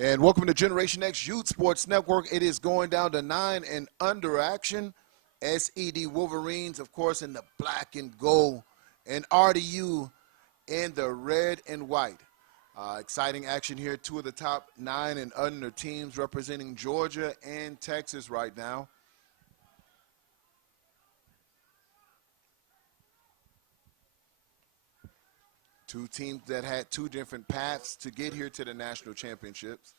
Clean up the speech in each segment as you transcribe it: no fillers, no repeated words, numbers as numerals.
And welcome to Generation X Youth Sports Network. It is going down to 9 and under action. SED Wolverines, of course, in the black and gold, and RDU in the red and white. Exciting action here. Two of the top 9 and under teams representing Georgia and Texas right now. Two teams that had two different paths to get here to the national championships.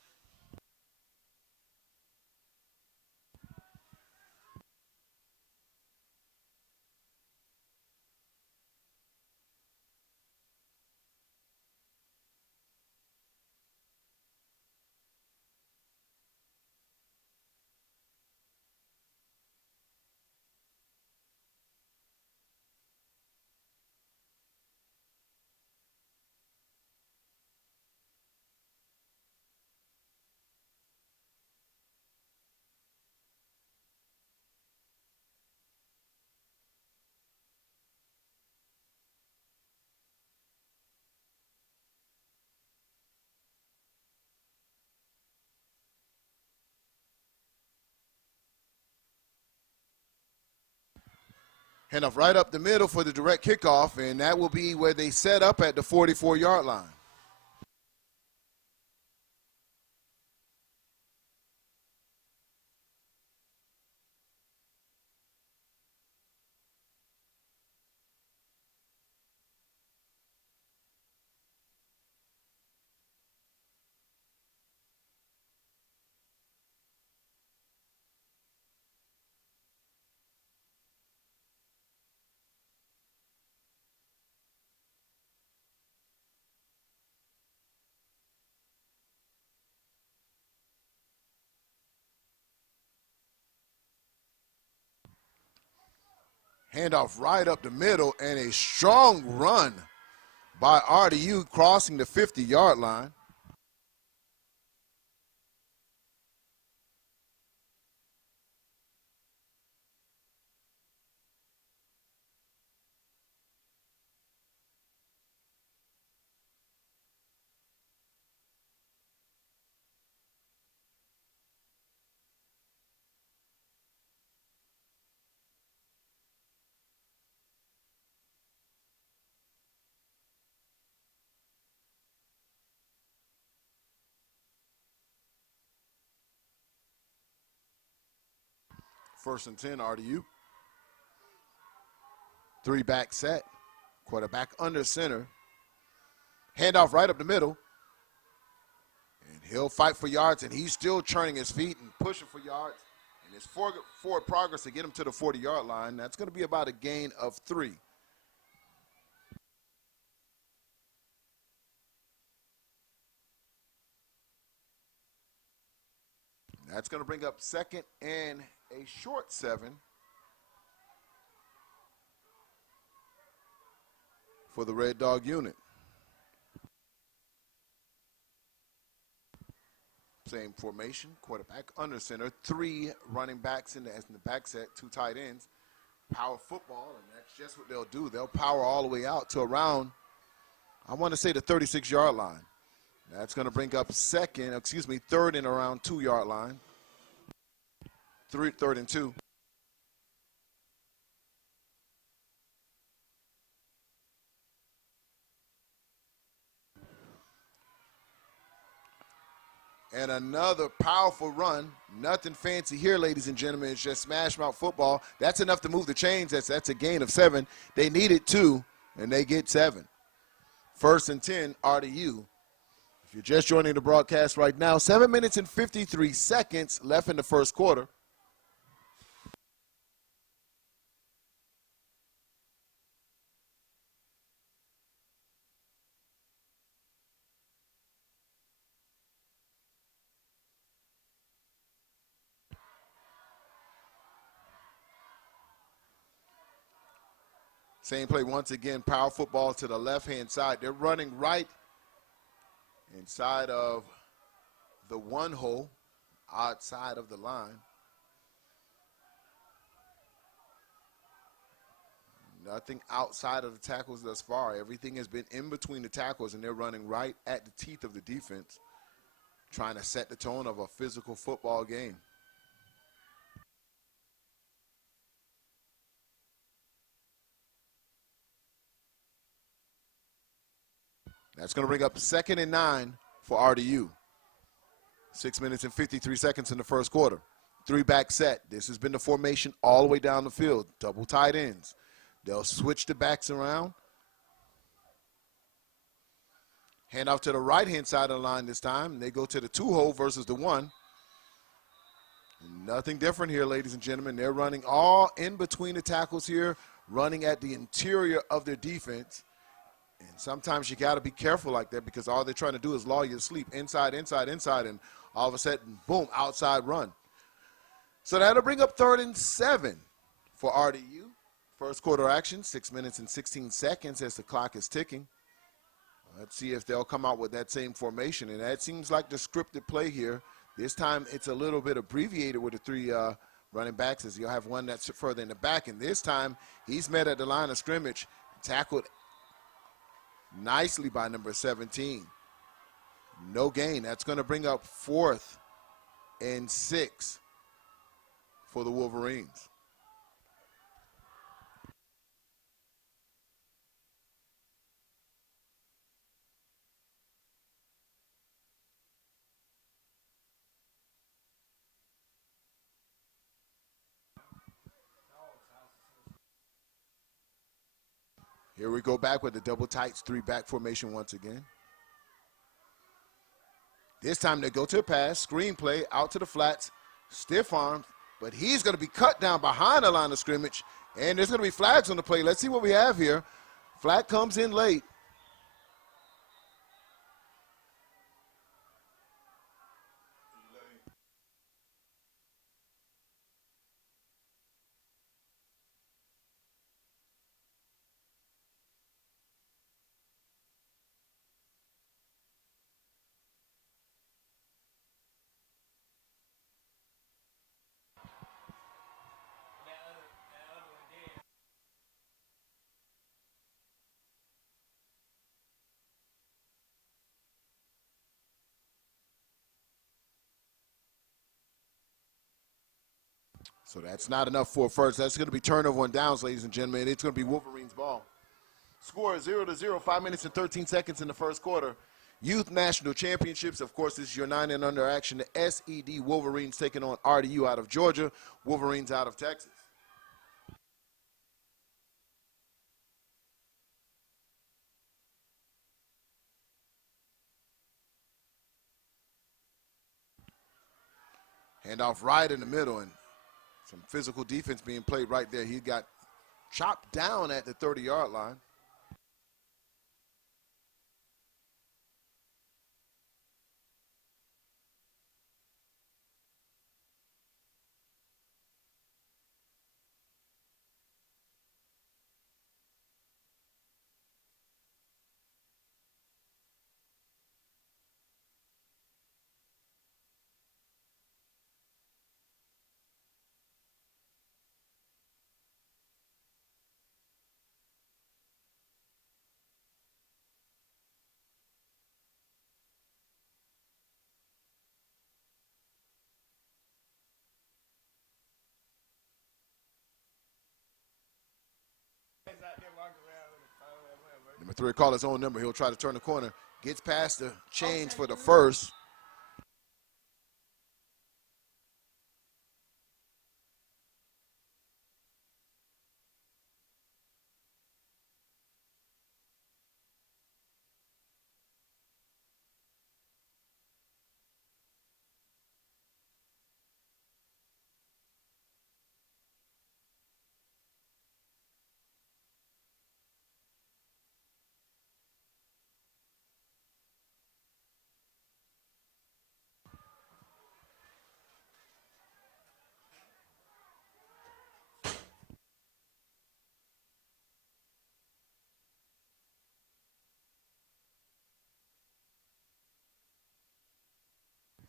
Handoff right up the middle for the direct kickoff, and that will be where they set up at the 44-yard line. Handoff right up the middle, and a strong run by RDU crossing the 50-yard line. First and 10, RDU. 3-back set. Quarterback under center. Handoff right up the middle. And he'll fight for yards, and he's still churning his feet and pushing for yards. And his forward progress to get him to the 40-yard line. That's going to be about a gain of 3. That's going to bring up second and a short 7 for the Red Dog unit. Same formation, quarterback under center, 3 running backs in the back set, 2 tight ends. Power football, and that's just what they'll do. They'll power all the way out to around, I want to say, the 36-yard line. That's going to bring up third and around 2-yard line. Third and 2. And another powerful run. Nothing fancy here, ladies and gentlemen. It's just smash mouth football. That's enough to move the chains. That's a gain of 7. They needed 2, and they get 7. First and 10, RDU. If you're just joining the broadcast right now, 7 minutes and 53 seconds left in the first quarter. Same play once again, power football to the left-hand side. They're running right inside of the 1 hole, outside of the line. Nothing outside of the tackles thus far. Everything has been in between the tackles, and they're running right at the teeth of the defense. trying to set the tone of a physical football game. That's going to bring up 2nd and 9 for RDU. 6 minutes and 53 seconds in the first quarter. 3-back set. This has been the formation all the way down the field. Double tight ends. They'll switch the backs around. Hand off to the right-hand side of the line this time. They go to the 2-hole versus the 1. Nothing different here, ladies and gentlemen. They're running all in between the tackles here, running at the interior of their defense. And sometimes you got to be careful like that because all they're trying to do is lull you to sleep. Inside, inside, inside, and all of a sudden, boom, outside run. So that'll bring up 3rd and 7 for RDU. First quarter action, 6 minutes and 16 seconds as the clock is ticking. Let's see if they'll come out with that same formation. And that seems like the scripted play here. This time it's a little bit abbreviated with the 3 running backs as you'll have one that's further in the back. And this time he's met at the line of scrimmage, tackled nicely by number 17. No gain. That's going to bring up 4th and 6 for the Wolverines. Here we go back with the double tights, 3-back formation once again. This time they go to the pass, screen play, out to the flats, stiff arm, but he's going to be cut down behind the line of scrimmage, and there's going to be flags on the play. Let's see what we have here. Flag comes in late. So that's not enough for first. That's going to be turnover on downs, ladies and gentlemen. It's going to be Wolverines ball. Score is 0-0, 5 minutes and 13 seconds in the first quarter. Youth National Championships, of course, this is your 9 and under action. The SED Wolverines taking on RDU out of Georgia, Wolverines out of Texas. Handoff right in the middle, and some physical defense being played right there. He got chopped down at the 30-yard line. Number 3 call his own number. He'll try to turn the corner. Gets past the chains for the first.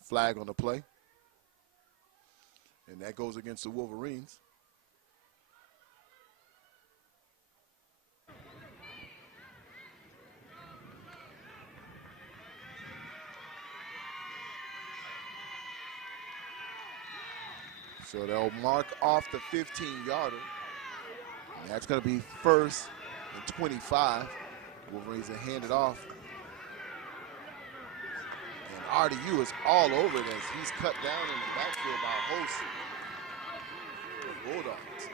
Flag on the play. And that goes against the Wolverines. So they'll mark off the 15-yarder. And that's going to be 1st and 25. Wolverines will hand it off. And RDU is all over it as he's cut down in the backfield by a host of Bulldogs.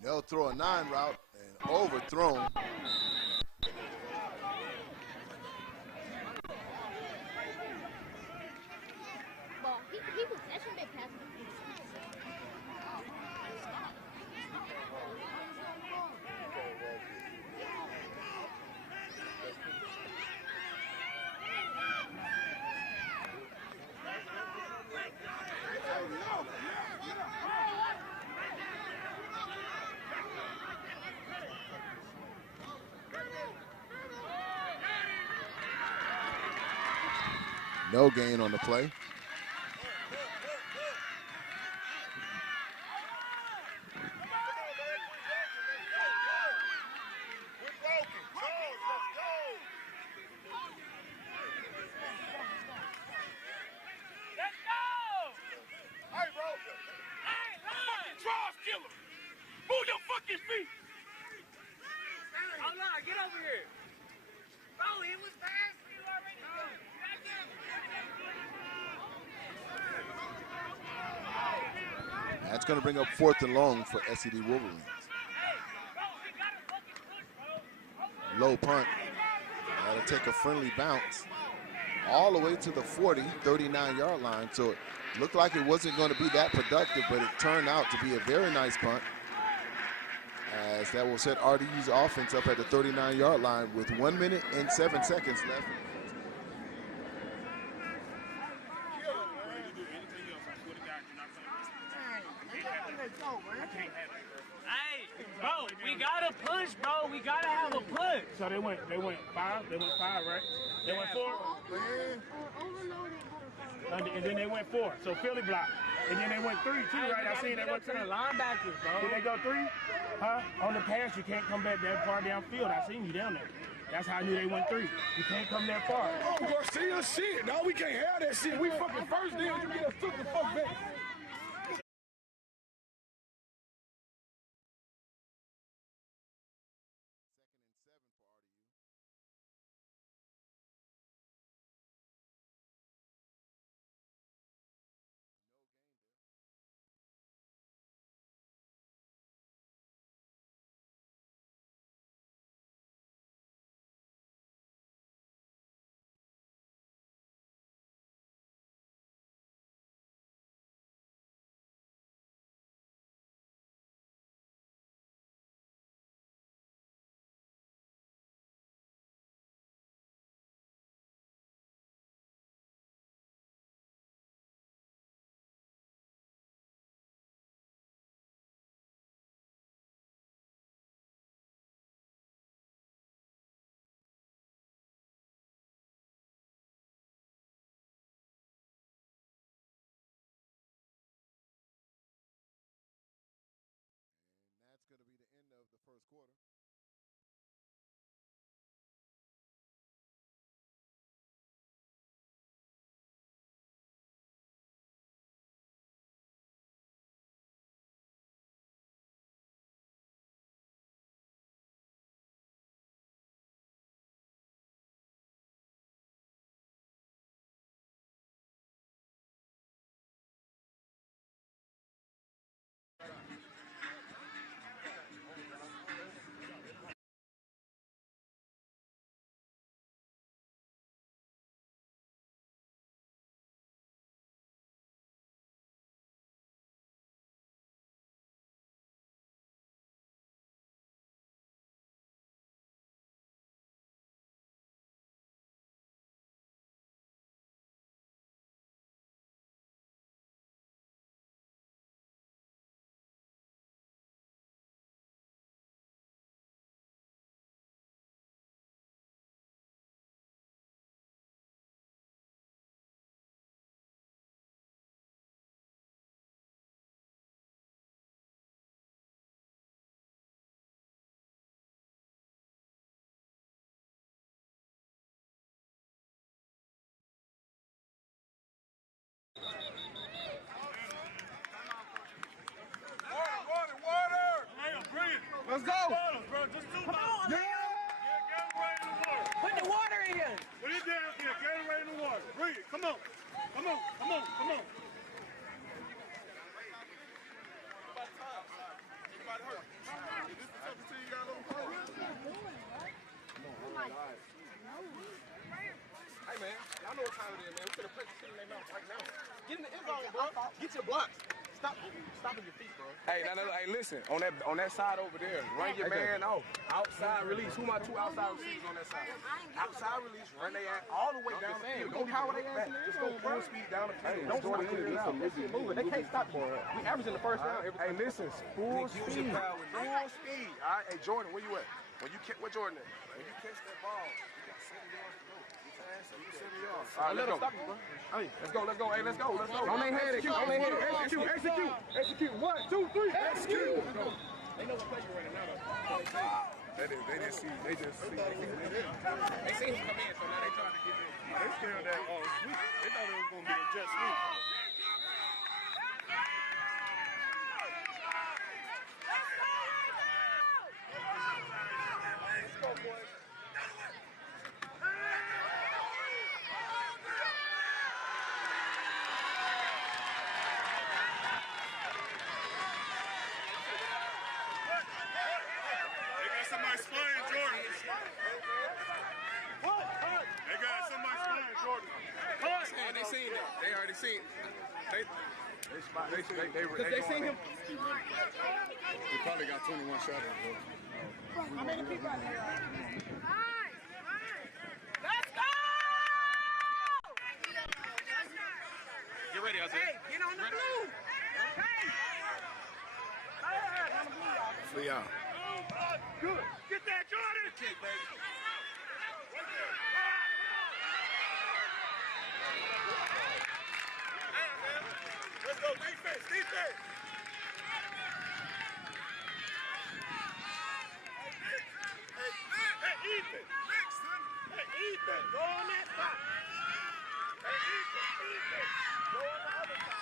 They'll throw a 9 route and overthrown. No gain on the play. That's going to bring up 4th and long for SED Wolverines. Low punt. That'll take a friendly bounce all the way to the 40, 39-yard line. So it looked like it wasn't going to be that productive, but it turned out to be a very nice punt, as that will set RDU's offense up at the 39-yard line with 1 minute and 7 seconds left. Bro, we gotta push, bro. We gotta have a push. So they went 5. They went 5, right? They went 4. And then they went 4. So Philly blocked. And then they went 3 too, right? I seen they went 3. Linebackers, bro. Did they go 3? Huh? On the pass, you can't come back that far downfield. I seen you down there. That's how I knew they went 3. You can't come that far. Oh, Garcia shit. No, we can't have that shit. We fucking first deal. You get us took the fuck back. bro. Get your blocks. Stopping your feet, bro. Hey, hey, listen. On that side over there, run your man off. Outside release. Who my 2 outside receivers on that side? Outside release. Run their ass all the way down the field. Don't cower their ass in the Just go full speed down the field. Don't stop it out. Let's keep moving. They can't stop for it. We averaging the first round every time. Hey, listen. Full speed. Full speed. All right. Hey, Jordan, where you at? Where Jordan at? When you catch that ball, you got 7 yards to go. So you 7 yards. All right, let's go. Hey, let's go. Hey, let's go. On their head. Execute. 1, 2, 3. Execute. They know what play you're running now. They just see. They seen him come in, so now they trying to get in. They scared that sweep. They thought it was going to be a jet sweep. Let's go, boys. Somebody spying Jordan. They got somebody spying Jordan. They seen that. They already seen it. They seen him. He probably got 21 shots on Jordan. How many people out here? Let's go! Get ready, Isaiah. Hey, get on the blue. Hey. On the blue, y'all. Free out. Good. Get that Jordan. Kick, baby. Let's go defense. Hey, Ethan. Go on that side. Hey, Ethan. Go on the other side.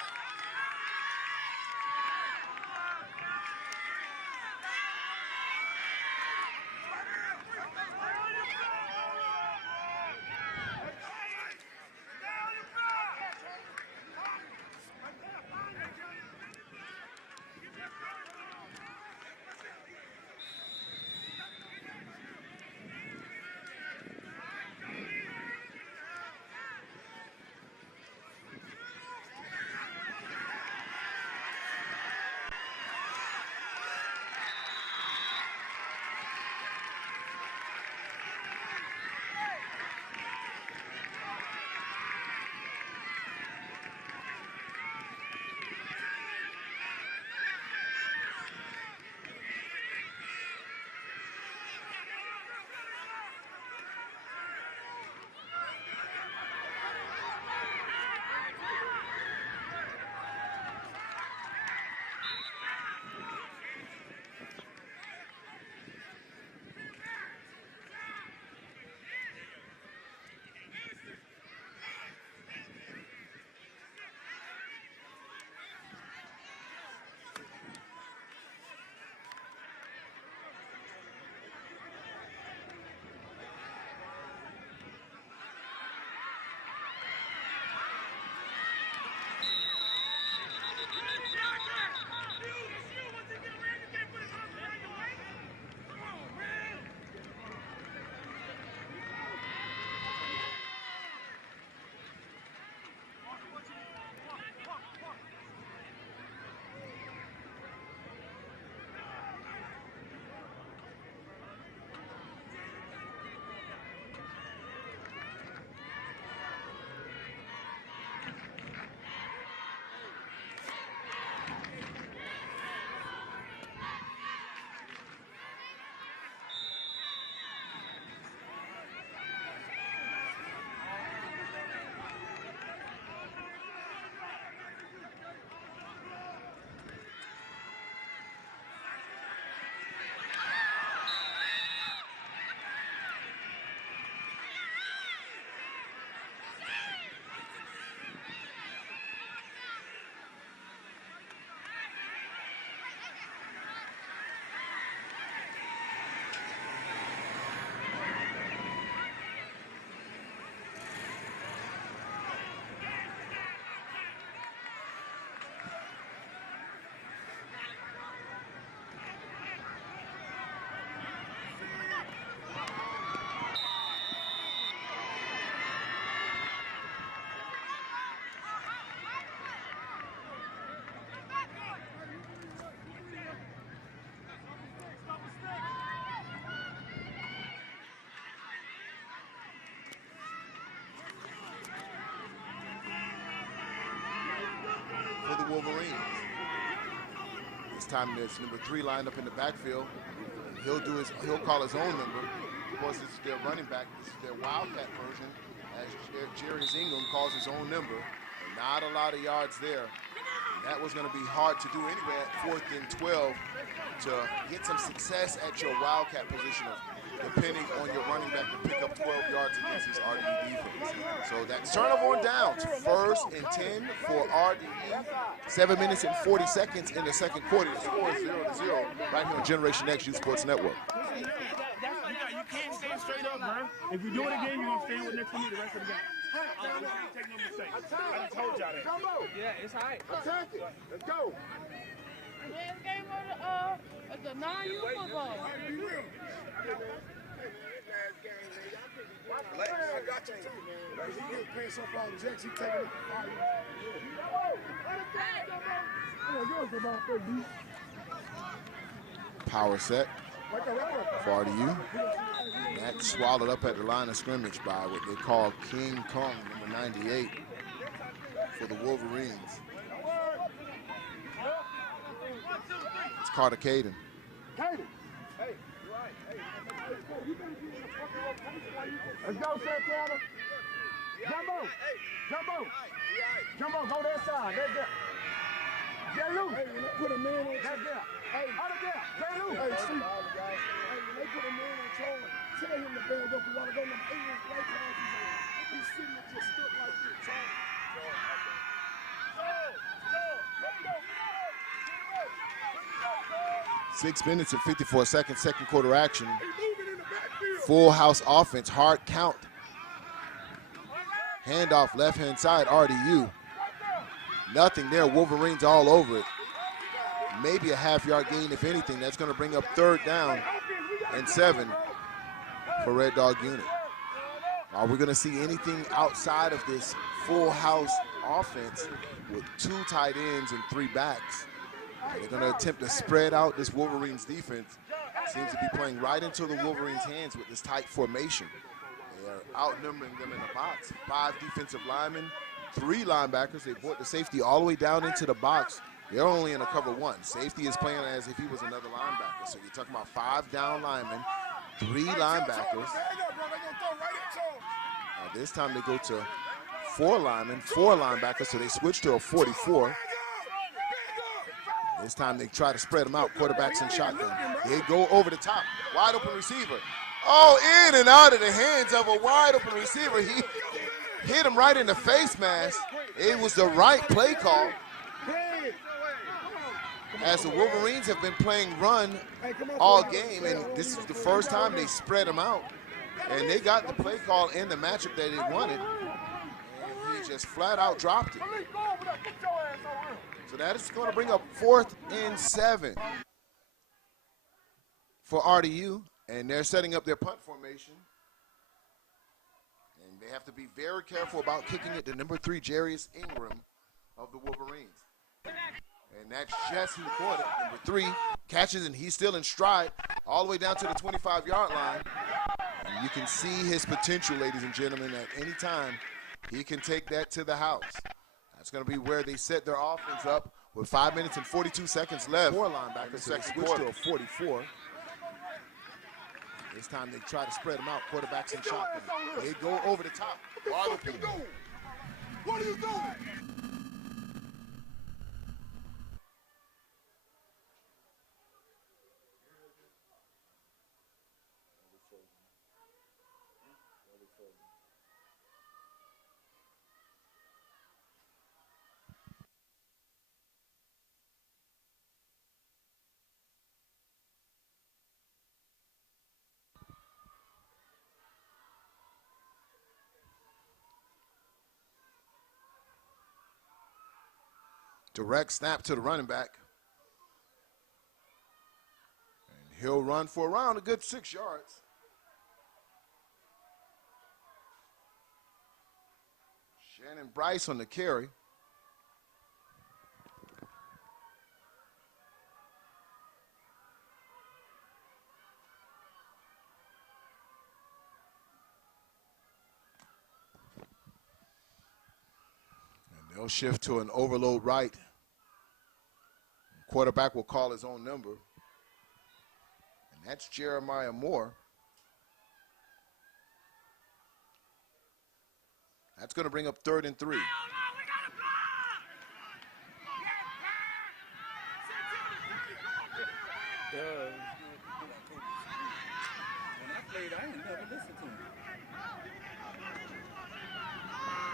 This time there's number 3 lined up in the backfield. He'll call his own number. Of course, this is their running back. This is their Wildcat version, as Jarius Ingram calls his own number. And not a lot of yards there. That was going to be hard to do anyway at 4th and 12 to get some success at your Wildcat position of depending on your running back to pick up 12 yards against this RDU defense. So that's turnover on downs. 1st and 10 for RDU. 7 minutes and 40 seconds in the second quarter. The score is 0-0 right here on Generation X Youth Sports Network. You can't stand straight up, bro. If you do it again, you're going to stand with next to me the rest of the game. You can't take no mistakes. I just told y'all that. Yeah, it's all right. Attack it. Let's go. Last game of the non-youth football. Be real. Hey, man, last game, man. I got you, too. He getting paid so far. Jacks, he taking it. Power set for RDU. That swallowed up at the line of scrimmage by what they call King Kong, number 98, for the Wolverines. It's Carter Caden. Let's go, Santana. Jumbo, go that side. That's there. J-Lou. Hey, when they put a man on that's there. Hey, out of there. J-Lou. Hey, see. Hey, when they put a man on Charlie, tell him to bag up a while ago. Number 8 is right past his ass. He's sitting there just stuck like this. Charlie. 6 minutes and 54 seconds, second quarter action. Full house offense, hard count. Handoff left-hand side, RDU. Nothing there, Wolverines all over it. Maybe a half-yard gain, if anything. That's going to bring up 3rd down and 7 for Red Dog unit. Are we going to see anything outside of this full house offense with 2 tight ends and 3 backs? They're going to attempt to spread out this Wolverines defense. Seems to be playing right into the Wolverines' hands with this tight formation. They are outnumbering them in the box. 5 defensive linemen, 3 linebackers. They brought the safety all the way down into the box. They're only in a cover 1. Safety is playing as if he was another linebacker. So you're talking about 5 down linemen, 3 linebackers. This time they go to 4 linemen, 4 linebackers, so they switch to a 44. This time they try to spread them out, quarterbacks in shotgun. They go over the top, wide open receiver. Oh, in and out of the hands of a wide open receiver. He hit him right in the face mask. It was the right play call. As the Wolverines have been playing run all game, and this is the first time they spread them out. And they got the play call in the matchup that they wanted. And he just flat out dropped it. So that is going to bring up 4th and 7 for RDU. And they're setting up their punt formation. And they have to be very careful about kicking it to number 3, Jarius Ingram of the Wolverines. And that's Jesse Porter, number 3, catches, and he's still in stride all the way down to the 25-yard line. And you can see his potential, ladies and gentlemen, at any time he can take that to the house. That's going to be where they set their offense up with 5 minutes and 42 seconds left. 4 linebackers, so they switch to a 44. This time they try to spread them out, quarterbacks in shotgun. They go over the top. What are you doing? What are you doing? Direct snap to the running back. And he'll run for around a good 6 yards. Shannon Bryce on the carry. And they'll shift to an overload right. quarterback will call his own number. And that's Jeremiah Moore. That's going to bring up 3rd and 3.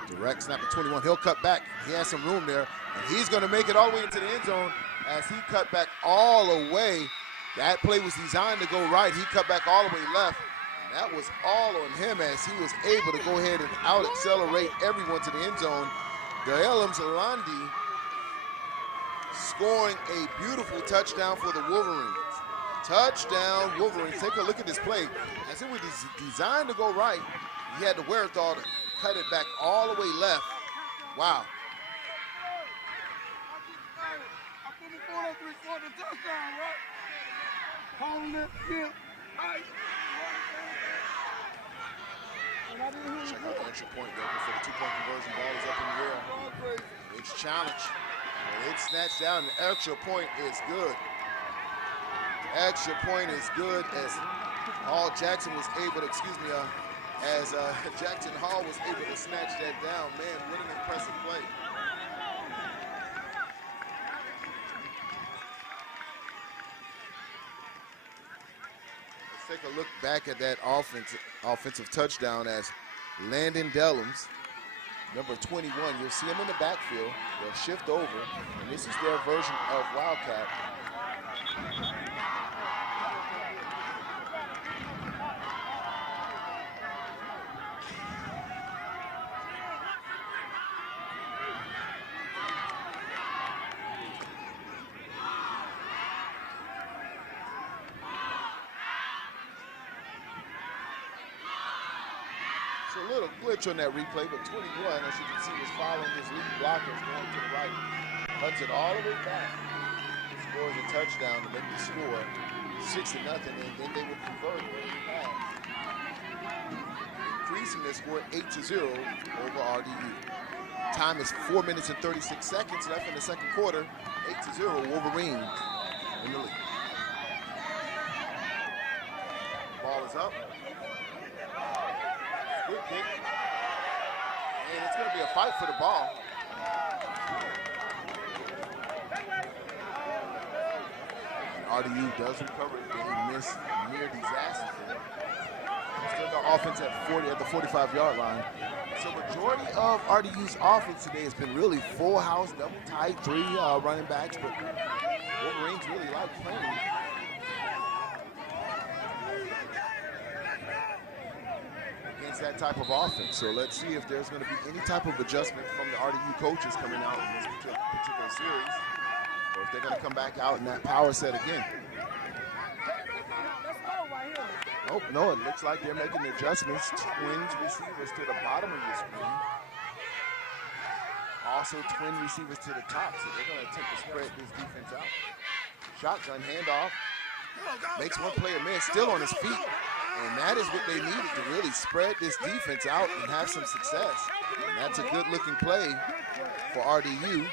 Direct snap at 21. He'll cut back. He has some room there. And he's going to make it all the way into the end zone as he cut back all the way. That play was designed to go right. He cut back all the way left. And that was all on him as he was able to go ahead and out-accelerate everyone to the end zone. Da'Elam Zalandi scoring a beautiful touchdown for the Wolverines. Touchdown, Wolverines. Take a look at this play. As it was designed to go right, he had the wherewithal to cut it back all the way left. Wow. Check out the extra point there for the 2-point conversion. Ball is up in the air. It's challenge. It's snatched down. The extra point is good. Extra point is good as Jackson was able to, Jackson Hall was able to snatch that down. Man, what an impressive play. Let's take a look back at that offensive touchdown as Landon Dellums, number 21, you'll see him in the backfield. They'll shift over, and this is their version of Wildcat. So a little glitch on that replay, but 21, as you can see, was following his lead blockers going to the right. Cuts it all the way back. Scores a touchdown to make the score 6-0, and then they would convert where he had. Increasing their score 8-0 over RDU. Time is 4 minutes and 36 seconds left in the second quarter. 8-0 Wolverines in the lead. Ball is up. Good kick. And it's going to be a fight for the ball. And RDU does recover it. They miss near disaster. Still got offense at the 45-yard line. So majority of RDU's offense today has been really full house, double tight, 3 running backs, but Wolverines really like playing against that type of offense. So let's see if there's going to be any type of adjustment from the RDU coaches coming out in this particular series, or if they're going to come back out in that power set again. Oh, no, it looks like they're making adjustments. Twins receivers to the bottom of your screen. Also twin receivers to the top, so they're going to attempt to spread this defense out. Shotgun handoff. Makes one player miss, still on his feet. And that is what they needed to really spread this defense out and have some success. And that's a good-looking play for RDU.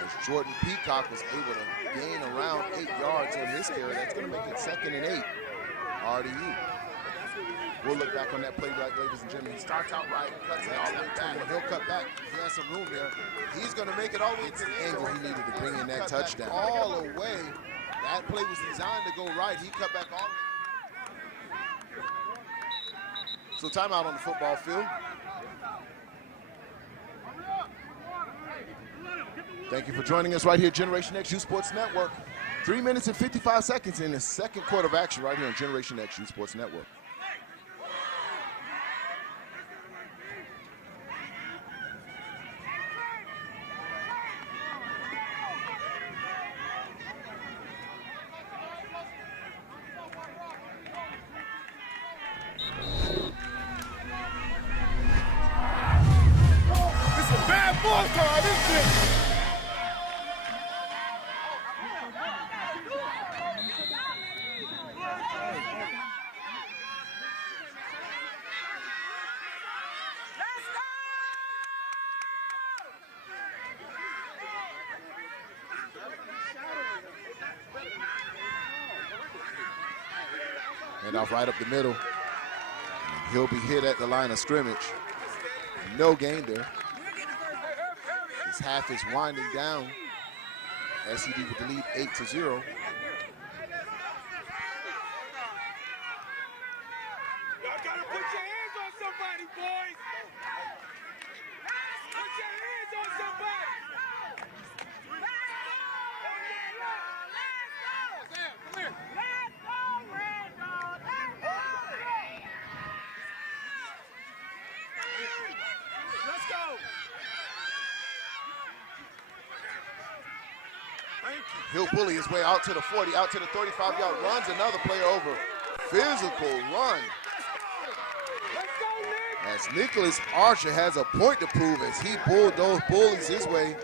As Jordan Peacock was able to gain around 8 yards on his carry. That's going to make it 2nd and 8. RDU. We'll look back on that play, ladies and gentlemen. He starts out right, cuts it all the way back. He'll cut back. He has some room there. He's going to make it all the way to the angle he needed to bring in that touchdown. All the way. That play was designed to go right. He cut back all the way. So timeout on the football field. Thank you for joining us right here at Generation X Youth Sports Network. 3 minutes and 55 seconds in the second quarter of action right here on Generation X Youth Sports Network. It's a bad ball card, isn't it? And off right up the middle. And he'll be hit at the line of scrimmage. No gain there. This half is winding down. SED with the lead 8-0. Y'all gotta put your hands on somebody, boys. Put your hands on somebody. Come here. Let's go. Thank you. He'll bully his way out to the 40, out to the 35-yard, runs another player over. Physical run. As Nicholas Archer has a point to prove as he bullies his way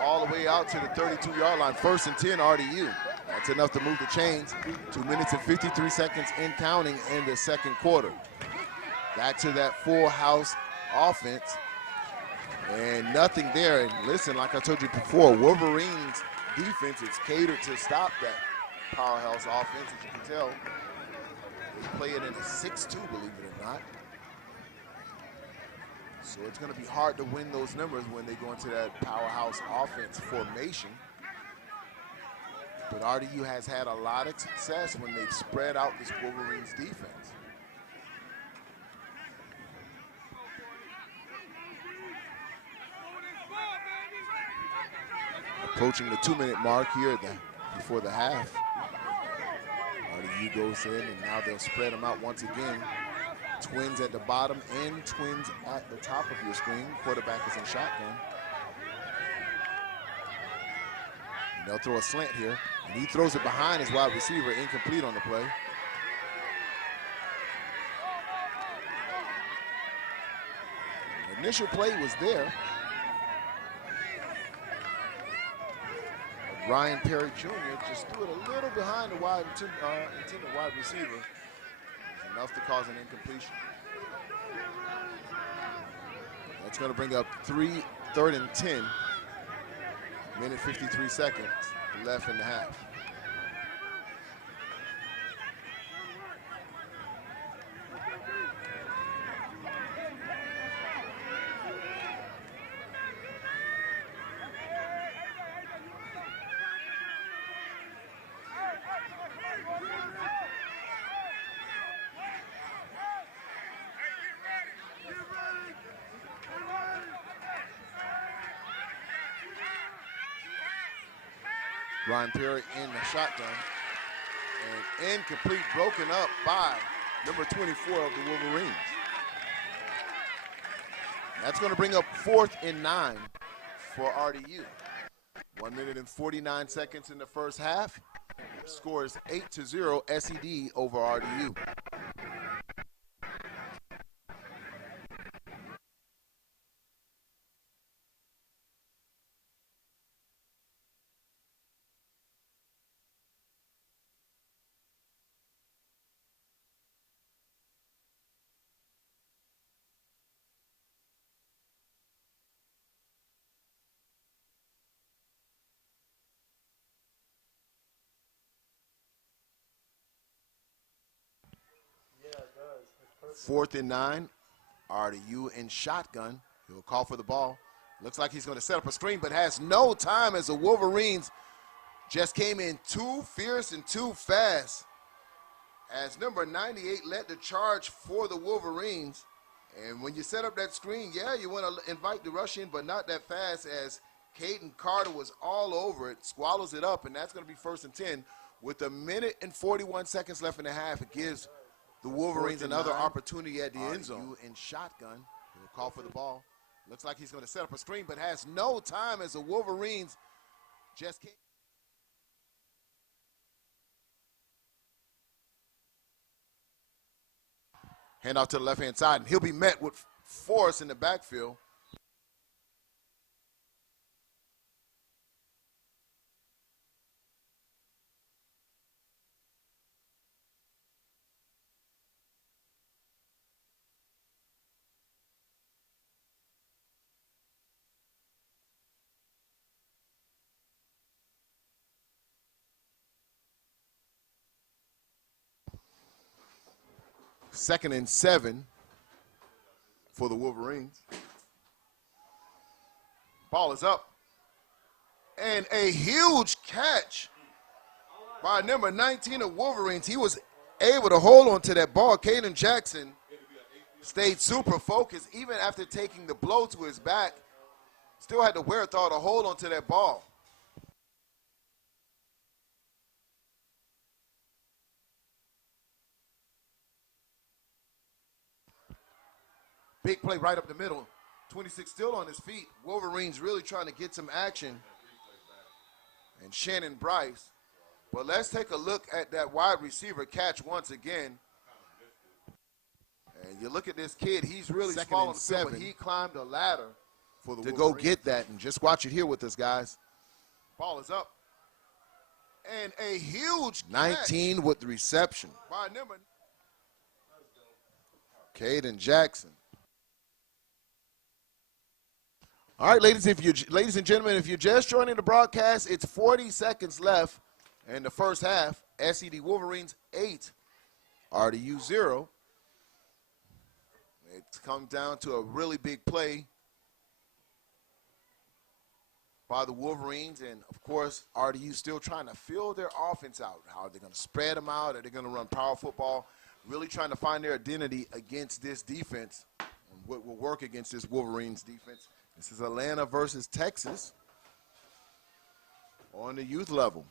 all the way out to the 32-yard line. 1st and 10 RDU. That's enough to move the chains. 2 minutes and 53 seconds in counting in the second quarter. Back to that full house offense. And nothing there. And listen, like I told you before, Wolverines defense is catered to stop that powerhouse offense, as you can tell. They play it in a 6-2, believe it or not. So it's going to be hard to win those numbers when they go into that powerhouse offense formation. But RDU has had a lot of success when they've spread out this Wolverines defense. Approaching the 2-minute mark here before the half. RDU goes in, and now they'll spread them out once again. Twins at the bottom and twins at the top of your screen. Quarterback is in shotgun. And they'll throw a slant here, and he throws it behind his wide receiver, incomplete on the play. The initial play was there. Ryan Perry Jr. just threw it a little behind the intended wide receiver. It's enough to cause an incompletion. That's going to bring up 3rd and 10. Minute 53 seconds left in the half. Ryan Perry in the shotgun. And incomplete, broken up by number 24 of the Wolverines. That's going to bring up 4th and 9 for RDU. 1 minute and 49 seconds in the first half. Score is 8-0 SED over RDU. Fourth and 9, RDU in shotgun. He'll call for the ball. Looks like he's going to set up a screen, but has no time as the Wolverines just came in too fierce and too fast. As number 98 led the charge for the Wolverines. And when you set up that screen, yeah, you want to invite the rush in, but not that fast, as Caden Carter was all over it, swallows it up, and that's going to be 1st and 10. With 1 minute and 41 seconds left in the half, it gives the Wolverines another opportunity at the end zone. In shotgun, he'll call for the ball. Looks like he's going to set up a screen, but has no time as the Wolverines just came. Hand off to the left-hand side, and he'll be met with force in the backfield. 2nd and 7 for the Wolverines. Ball is up. And a huge catch by number 19 of Wolverines. He was able to hold on to that ball. Caden Jackson stayed super focused even after taking the blow to his back. Still had the wherewithal to hold on to that ball. Big play right up the middle. 26 still on his feet. Wolverines really trying to get some action. And Shannon Bryce. But let's take a look at that wide receiver catch once again. And you look at this kid, he's really small on the field, but he climbed a ladder for the to go get that. And just watch it here with us, guys. Ball is up. And a huge 19 catch with the reception by number Caden Jackson. All right, ladies and gentlemen, if you're just joining the broadcast, it's 40 seconds left in the first half. SED Wolverines 8, RDU 0. It's come down to a really big play by the Wolverines, and of course, RDU still trying to fill their offense out. How are they going to spread them out? Are they going to run power football? Really trying to find their identity against this defense and what will work against this Wolverines defense. This is Atlanta versus Texas on the youth level.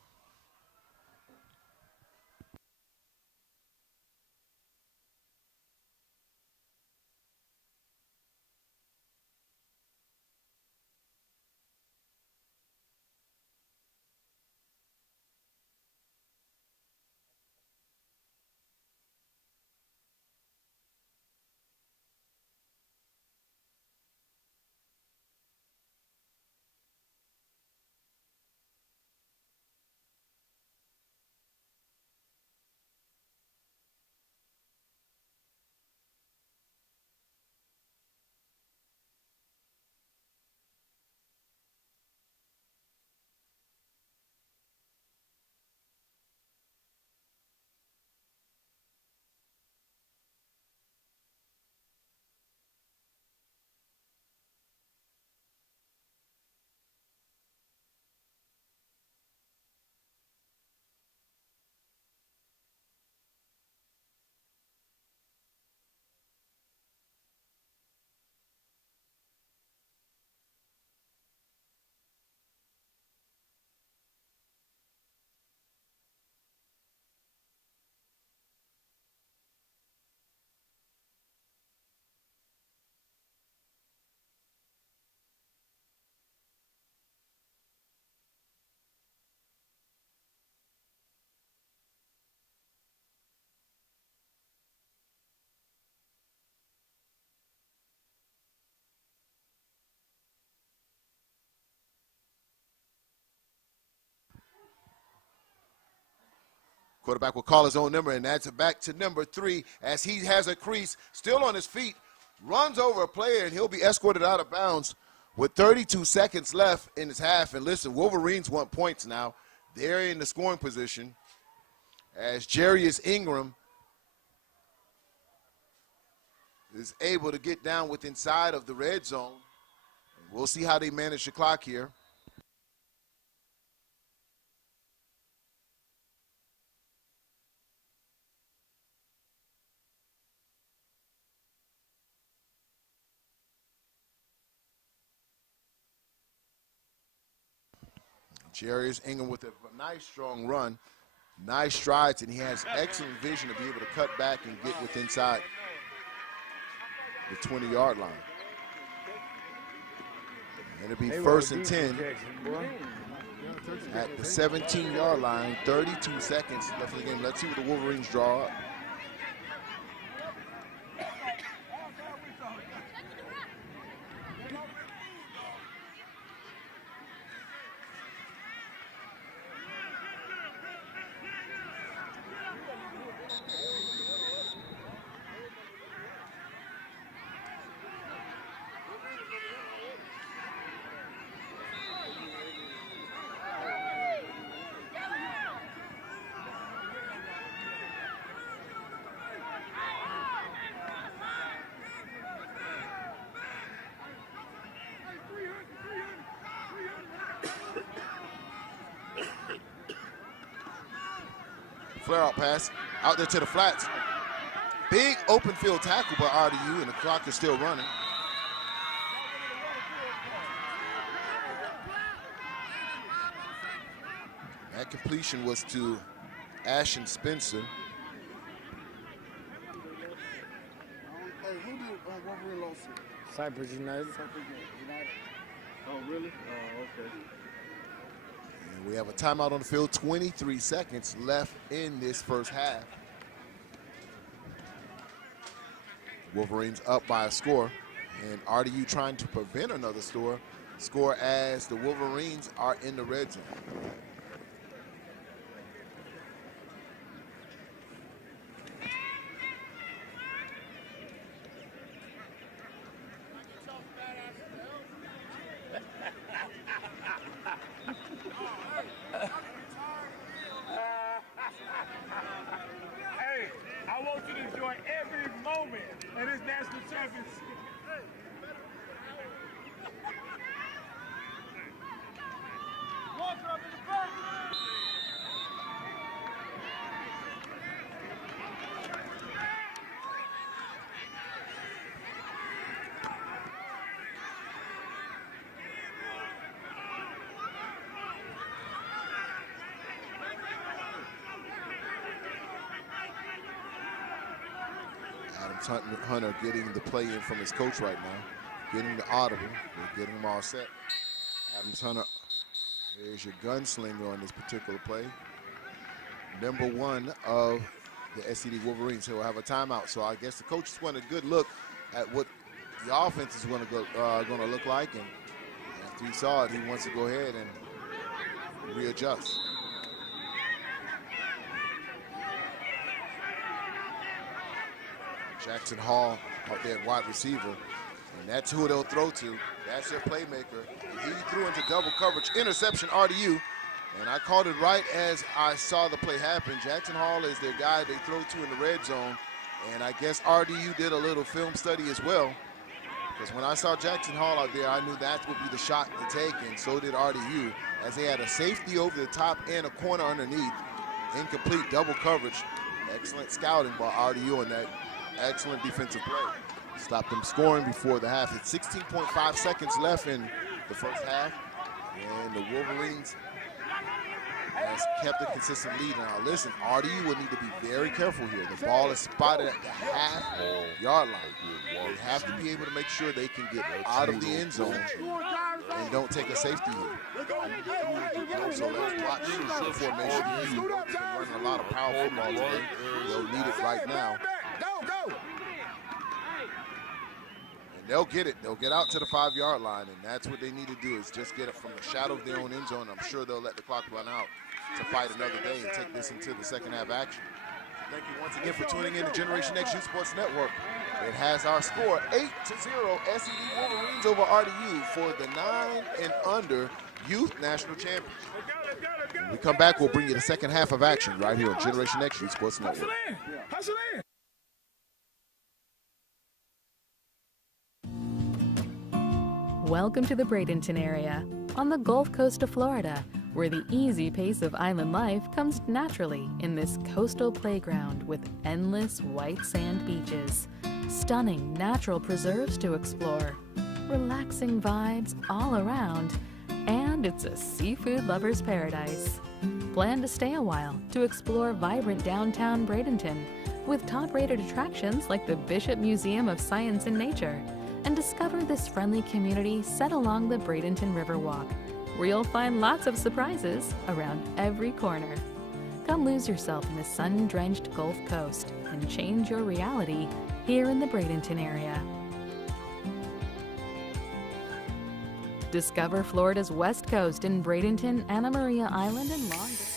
Quarterback will call his own number, and that's back to number 3 as he has a crease, still on his feet, runs over a player, and he'll be escorted out of bounds with 32 seconds left in his half. And listen, Wolverines want points now. They're in the scoring position as Jarius Ingram is able to get down with inside of the red zone. We'll see how they manage the clock here. Jarius Ingram with a nice strong run, nice strides, and he has excellent vision to be able to cut back and get with inside the 20-yard line. And it'll be 1st and 10 at the 17-yard line, 32 seconds left in the game. Let's see what the Wolverines draw up. flare-out pass out there to the flats. Big open field tackle by RDU, and the clock is still running. That completion was to Ashton Spencer. Hey, who did Wolverine lose to? Cypress United. United. Oh, really? Oh, okay. And we have a timeout on the field, 23 seconds left in this first half. Wolverines up by a score, and RDU trying to prevent another score as the Wolverines are in the red zone. Hey, I want you to enjoy every moment of this national championship. Walker up in the front. Hunter getting the play in from his coach right now, getting the audible, they're getting them all set. Adams Hunter, there's your gunslinger on this particular play. Number 1 of the SCD Wolverines. He'll have a timeout, so I guess the coaches want a good look at what the offense is going to look like, and after he saw it, he wants to go ahead and readjust. Jackson Hall out there at wide receiver, and that's who they'll throw to. That's their playmaker. He threw into double coverage, interception RDU, and I called it right as I saw the play happen. Jackson Hall is their guy they throw to in the red zone, and I guess RDU did a little film study as well, because when I saw Jackson Hall out there, I knew that would be the shot to take, and so did RDU, as they had a safety over the top and a corner underneath. Incomplete double coverage. Excellent scouting by RDU on that. Excellent defensive play. Stopped them scoring before the half. It's 16.5 seconds left in the first half, and the Wolverines has kept a consistent lead. Now listen, RDU will need to be very careful here. The ball is spotted at the half-yard line. They have to be able to make sure they can get out of the end zone and don't take a safety hit. So let's watch the formation. They've been running a lot of power football today. They'll need it right now. Go! And they'll get it. They'll get out to the 5-yard line, and that's what they need to do, is just get it from the shadow of their own end zone. I'm sure they'll let the clock run out to fight another day and take this into the second half action. Thank you once again for tuning in to Generation X Youth Sports Network. It has our score 8-0 SED Wolverines over RDU for the 9 and under Youth National Championship. When we come back, we'll bring you the second half of action right here on Generation X Youth Sports Network. Hustle in. Welcome to the Bradenton area, on the Gulf Coast of Florida, where the easy pace of island life comes naturally in this coastal playground with endless white sand beaches, stunning natural preserves to explore, relaxing vibes all around, and it's a seafood lover's paradise. Plan to stay a while to explore vibrant downtown Bradenton with top-rated attractions like the Bishop Museum of Science and Nature, and discover this friendly community set along the Bradenton Riverwalk, where you'll find lots of surprises around every corner. Come lose yourself in the sun-drenched Gulf Coast and change your reality here in the Bradenton area. Discover Florida's West Coast in Bradenton, Anna Maria Island, and Long Beach.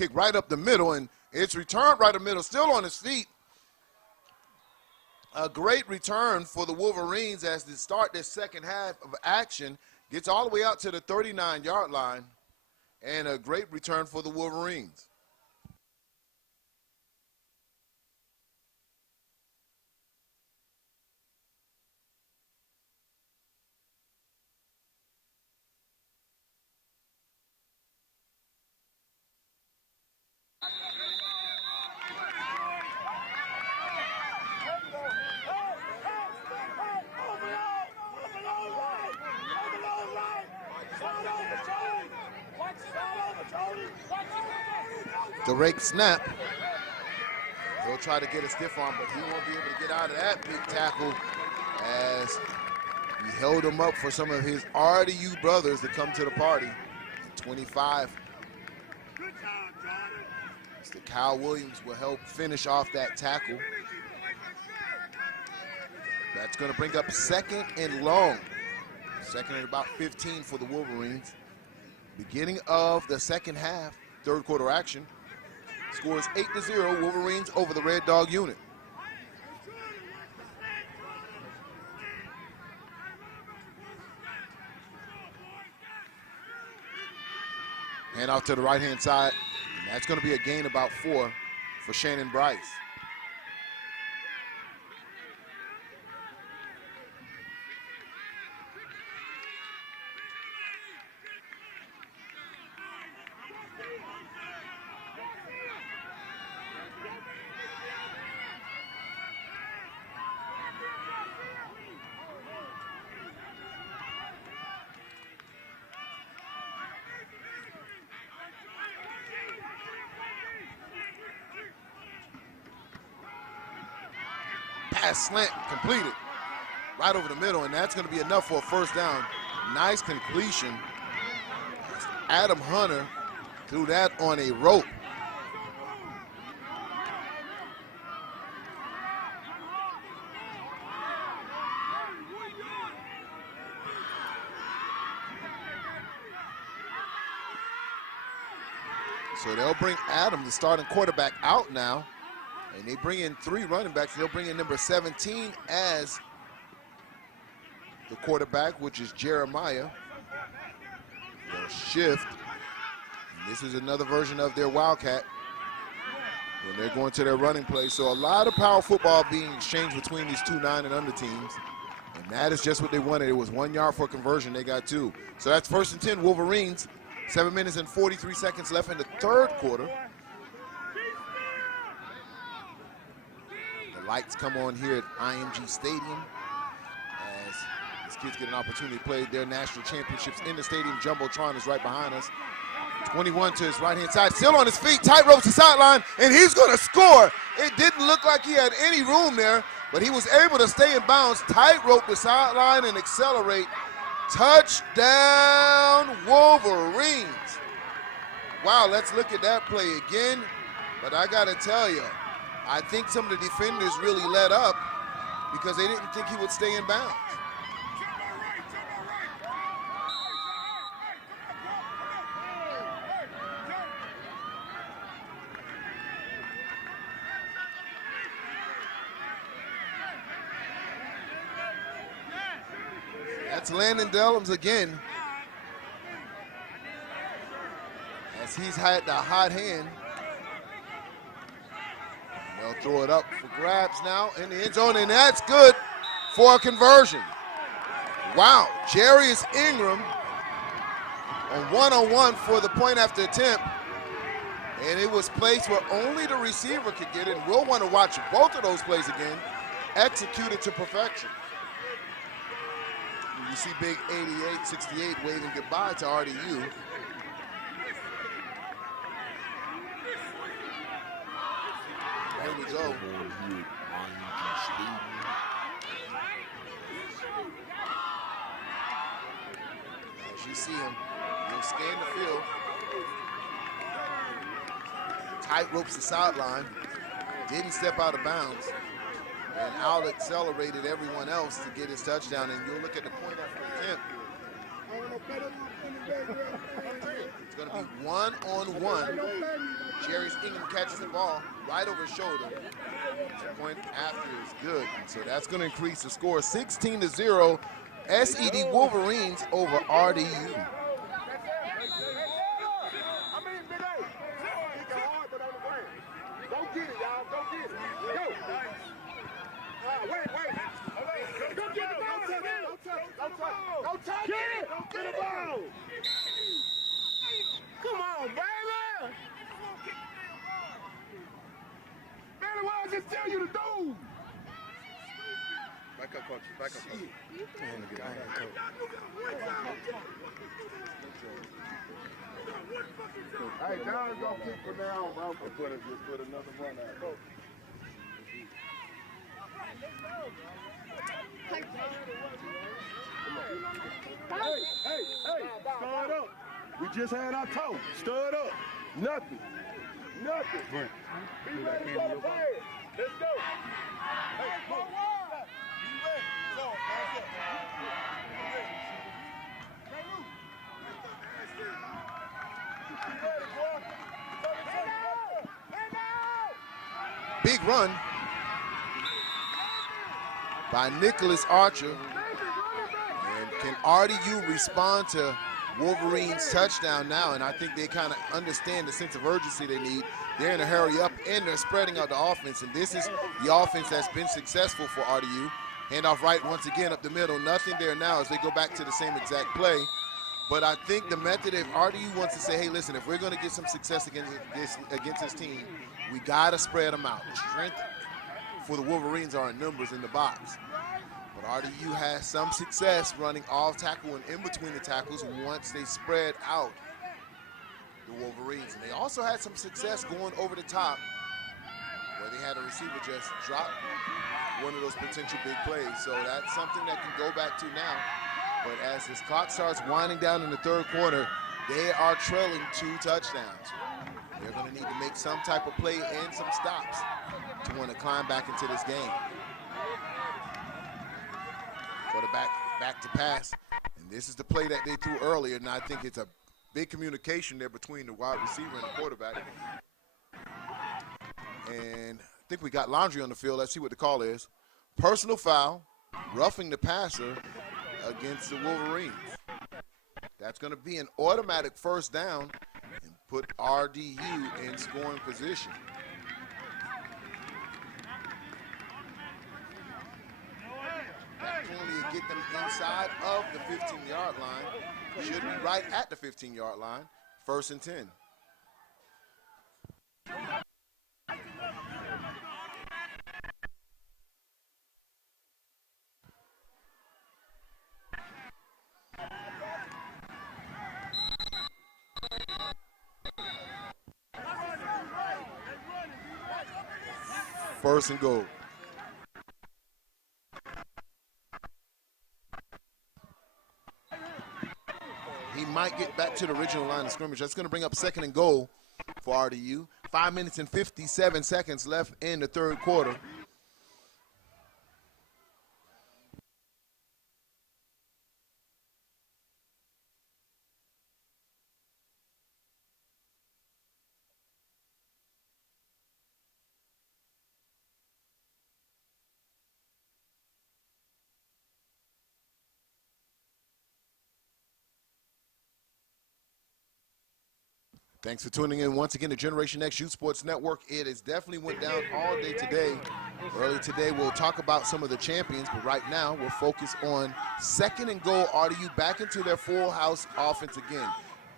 kick right up the middle, and it's returned right up the middle, still on his feet. A great return for the Wolverines as they start their second half of action. Gets all the way out to the 39-yard line, and a great return for the Wolverines. Direct snap. He'll try to get a stiff arm, but he won't be able to get out of that big tackle as he held him up for some of his RDU brothers to come to the party. 25. Mr. Kyle Williams will help finish off that tackle. That's going to bring up second and long. Second and about 15 for the Wolverines. Beginning of the second half, third quarter action. Scores 8-0, Wolverines over the Red Dog unit. Hand off to the right-hand side. And that's going to be a gain about 4 for Shannon Bryce. Pass slant completed right over the middle, and that's going to be enough for a first down. Nice completion. Adam Hunter threw that on a rope. So they'll bring Adam, the starting quarterback, out now. And they bring in 3 running backs. They'll bring in number 17 as the quarterback, which is Jeremiah. They'll shift. And this is another version of their Wildcat when they're going to their running play. So a lot of power football being exchanged between these 2 9 and under teams. And that is just what they wanted. It was 1 yard for conversion. They got 2. So that's 1st and 10, Wolverines. 7 minutes and 43 seconds left in the third quarter. Lights come on here at IMG Stadium as these kids get an opportunity to play their national championships in the stadium. Jumbotron is right behind us. 21 to his right-hand side, still on his feet, tight ropes the sideline, and he's going to score. It didn't look like he had any room there, but he was able to stay in bounds, tight rope the sideline, and accelerate. Touchdown, Wolverines. Wow, let's look at that play again, but I got to tell you, I think some of the defenders really let up because they didn't think he would stay in bounds. That's Landon Dellums again, as he's had the hot hand. They'll throw it up for grabs now in the end zone, and that's good for a conversion. Wow, Jarius Ingram on one-on-one for the point after attempt, and it was placed where only the receiver could get it, and we'll want to watch both of those plays again, executed to perfection. You see big 88-68 waving goodbye to RDU. Here we go. As you see him, he'll scan the field. Tight ropes the sideline. Didn't step out of bounds. And out accelerated everyone else to get his touchdown. And you'll look at the point after attempt. It's going to be one-on-one. Jerry's Ingham catches the ball right over his shoulder. The point after is good. So that's going to increase the score 16-0. SED Wolverines over RDU. Come on, baby! Man, what I just tell you to do? Back up, coach. Back up, coach. Hey, John's gonna kick from now on, bro. Just put another one out. Hey, stud up. We just had our toe. Stud up. Nothing. Nothing. Be ready for the play. Let's go. Hey, come on. You ready? So, that's it. Big run by Nicholas Archer. And can RDU respond to Wolverines' touchdown now? And I think they kind of understand the sense of urgency they need. They're in a hurry up, and they're spreading out the offense. And this is the offense that's been successful for RDU. Handoff right once again up the middle. Nothing there now as they go back to the same exact play. But I think the method, if RDU wants to say, hey, listen, if we're going to get some success against this team, we got to spread them out. The strength for the Wolverines are in numbers in the box. But RDU has some success running off tackle and in between the tackles once they spread out the Wolverines. And they also had some success going over the top where they had a receiver just drop one of those potential big plays. So that's something that can go back to now. But as this clock starts winding down in the third quarter, they are trailing 2 touchdowns. They're going to need to make some type of play and some stops to want to climb back into this game. Quarterback back to pass. And this is the play that they threw earlier, and I think it's a big communication there between the wide receiver and the quarterback. And I think we got Laundry on the field. Let's see what the call is. Personal foul, roughing the passer against the Wolverines. That's going to be an automatic first down and put RDU in scoring position. That penalty will get them inside of the 15-yard line. Should be right at the 15-yard line. 1st and 10. First and goal. He might get back to the original line of scrimmage. That's going to bring up 2nd and goal for RDU. 5 minutes and 57 seconds left in the third quarter. Thanks for tuning in once again to Generation X Youth Sports Network. It has definitely went down all day today. Early today, we'll talk about some of the champions, but right now we'll focus on 2nd and goal. RDU back into their full house offense again.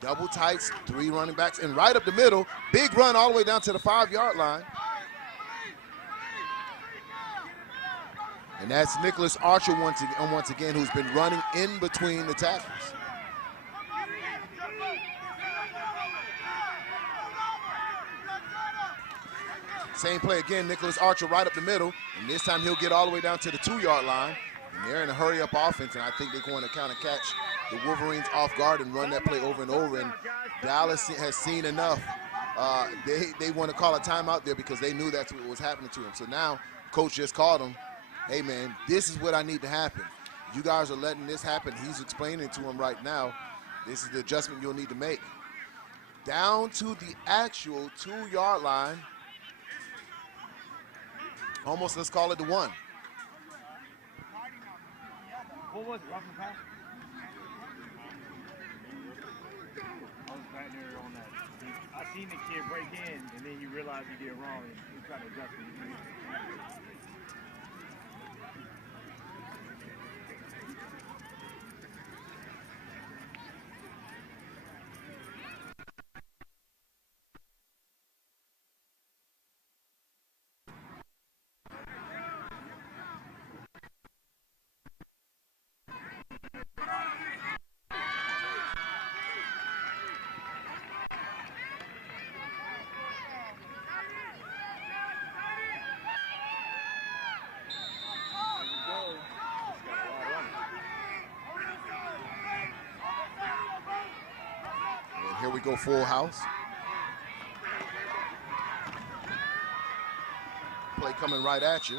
Double tights, 3 running backs, and right up the middle, big run all the way down to the 5-yard line. And that's Nicholas Archer once again, who's been running in between the tackles. Same play again, Nicholas Archer right up the middle, and this time he'll get all the way down to the 2-yard line. And they're in a hurry-up offense, and I think they're going to kind of catch the Wolverines off guard and run that play over and over. And Dallas has seen enough. They want to call a timeout there because they knew that's what was happening to him. So now coach just called him, hey man, this is what I need to happen. You guys are letting this happen. He's explaining to him right now. This is the adjustment you'll need to make. Down to the actual 2-yard line. Almost, let's call it the 1. What was it? Roughing pass? I was back there on that. I seen the kid break in, and then you realize he did wrong, and you try to adjust it. Here we go, full house. Play coming right at you.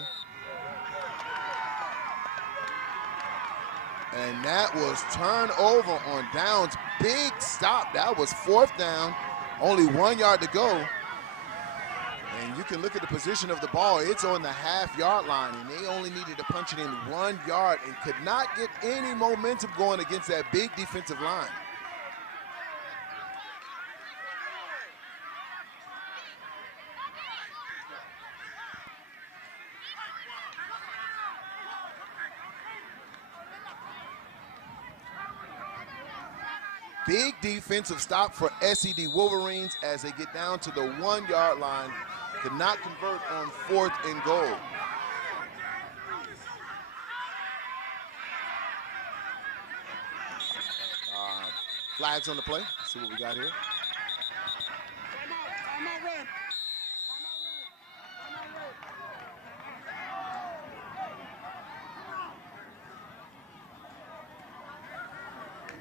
And that was turnover on downs. Big stop. That was 4th down. Only 1 yard to go. And you can look at the position of the ball. It's on the half-yard line, and they only needed to punch it in 1 yard and could not get any momentum going against that big defensive line. Big defensive stop for SED Wolverines as they get down to the 1 yard line. Could not convert on 4th and goal. Flags on the play. Let's see what we got here.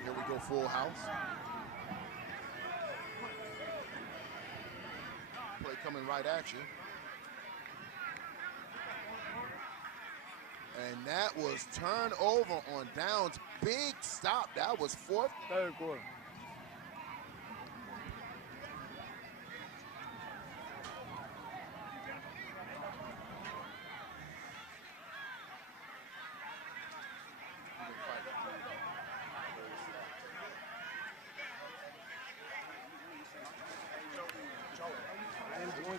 Here we go, full house. Play coming right at you. And that was turnover on downs. Big stop. That was 4th. 3rd quarter.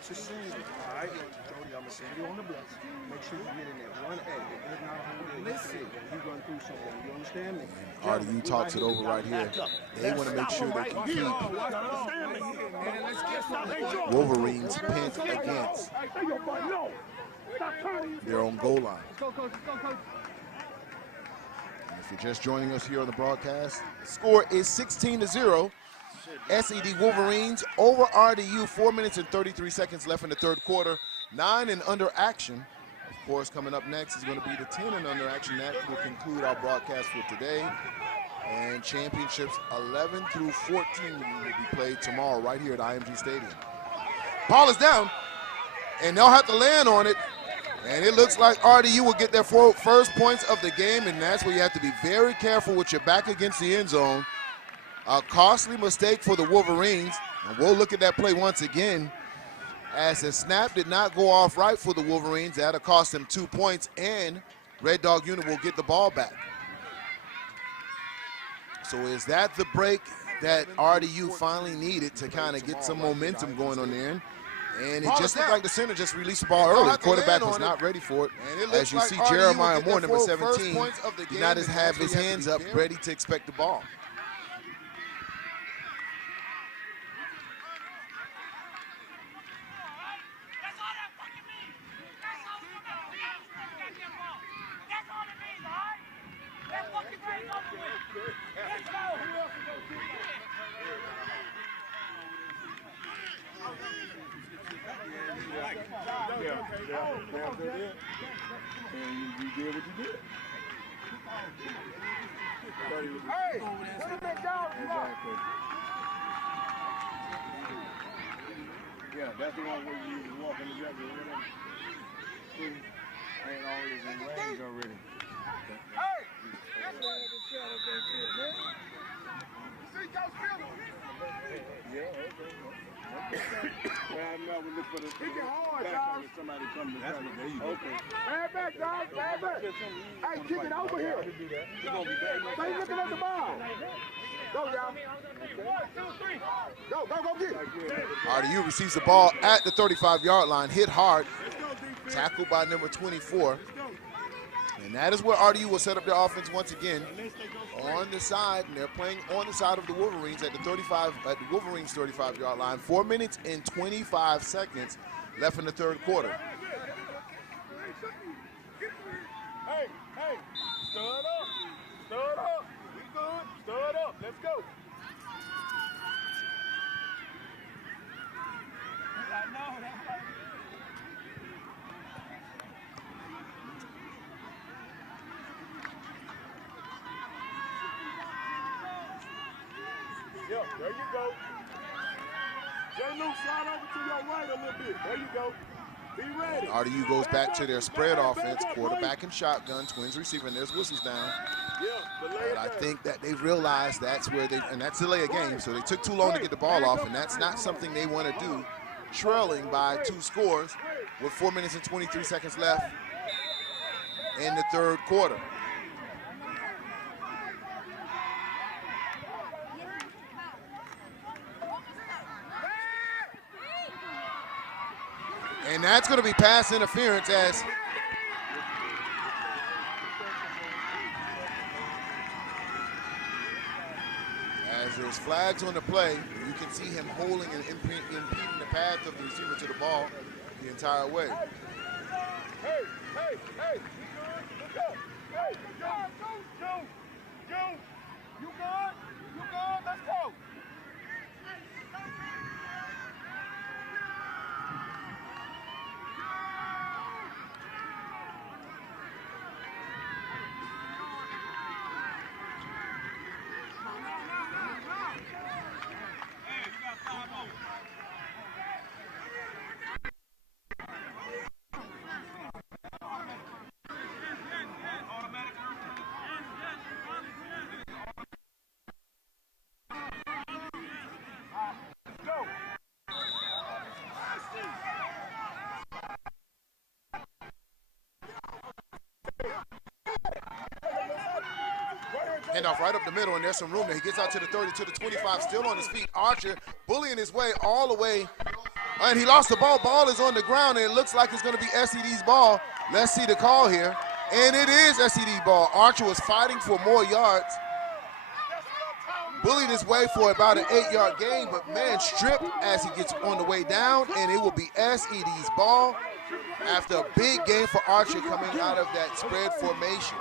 To send you. All right, Jody, I'm gonna send you on the blitz. Make sure you get in there. 1A. Listen, you run through something. You understand me? RDU talks it over right here. They want to make sure they can keep Wolverines pinned against their own goal line. And if you're just joining us here on the broadcast, the score is 16-0. SED Wolverines over RDU. 4 minutes and 33 seconds left in the 3rd quarter. 9 and under action. Of course, coming up next is going to be the 10 and under action. That will conclude our broadcast for today. And championships 11 through 14 will be played tomorrow right here at IMG Stadium. Ball is down, and they'll have to land on it. And it looks like RDU will get their first points of the game, and that's where you have to be very careful with your back against the end zone. A costly mistake for the Wolverines. And we'll look at that play once again. As the snap did not go off right for the Wolverines, that'll cost them 2 points, and Red Dog unit will get the ball back. So is that the break that RDU finally needed to kind of get some momentum going on there? And it just looked like the center just released the ball early. The quarterback was not ready for it. As you see, Jeremiah Moore, number 17, did not have his hands up, ready to expect the ball. And you did what you did. Hey, put that down. Exactly. Yeah, that's the one where you walk in the jungle. Ain't all this in range already. Hey! Somebody come to try to there you go. Okay. Bad back, Dawg. Bad back. Hey, kick it over here. Stay looking at the ball. Go, y'all. 1, 2, 3. Go get it. RDU receives the ball at the 35-yard line, hit hard, tackled by number 24. And that is where RDU will set up their offense once again on the side, and they're playing on the side of the Wolverines at the Wolverines 35-yard line. 4 minutes and 25 seconds left in the third quarter. Hey, stud up. We good, stud up. Let's go. Yeah, there you go. J. Luke, slide over to your right a little bit. There you go. Be ready. RDU goes back to their spread offense, quarterback and shotgun, twins receiver, and there's whistles down. And I think that they realized that's where and that's delay a game, so they took too long to get the ball off, and that's not something they want to do, trailing by 2 scores with 4 minutes and 23 seconds left in the third quarter. And that's going to be pass interference as there's flags on the play. You can see him holding and impeding the path of the receiver to the ball the entire way. Hey, look up. Hey, Joe. You good? Let's go. Handoff right up the middle, and there's some room there. He gets out to the 30, to the 25, still on his feet. Archer bullying his way all the way. And he lost the ball. Ball is on the ground, and it looks like it's going to be SED's ball. Let's see the call here. And it is SED's ball. Archer was fighting for more yards. Bullied his way for about an 8-yard gain, but man, stripped as he gets on the way down, and it will be SED's ball after a big game for Archer coming out of that spread formation.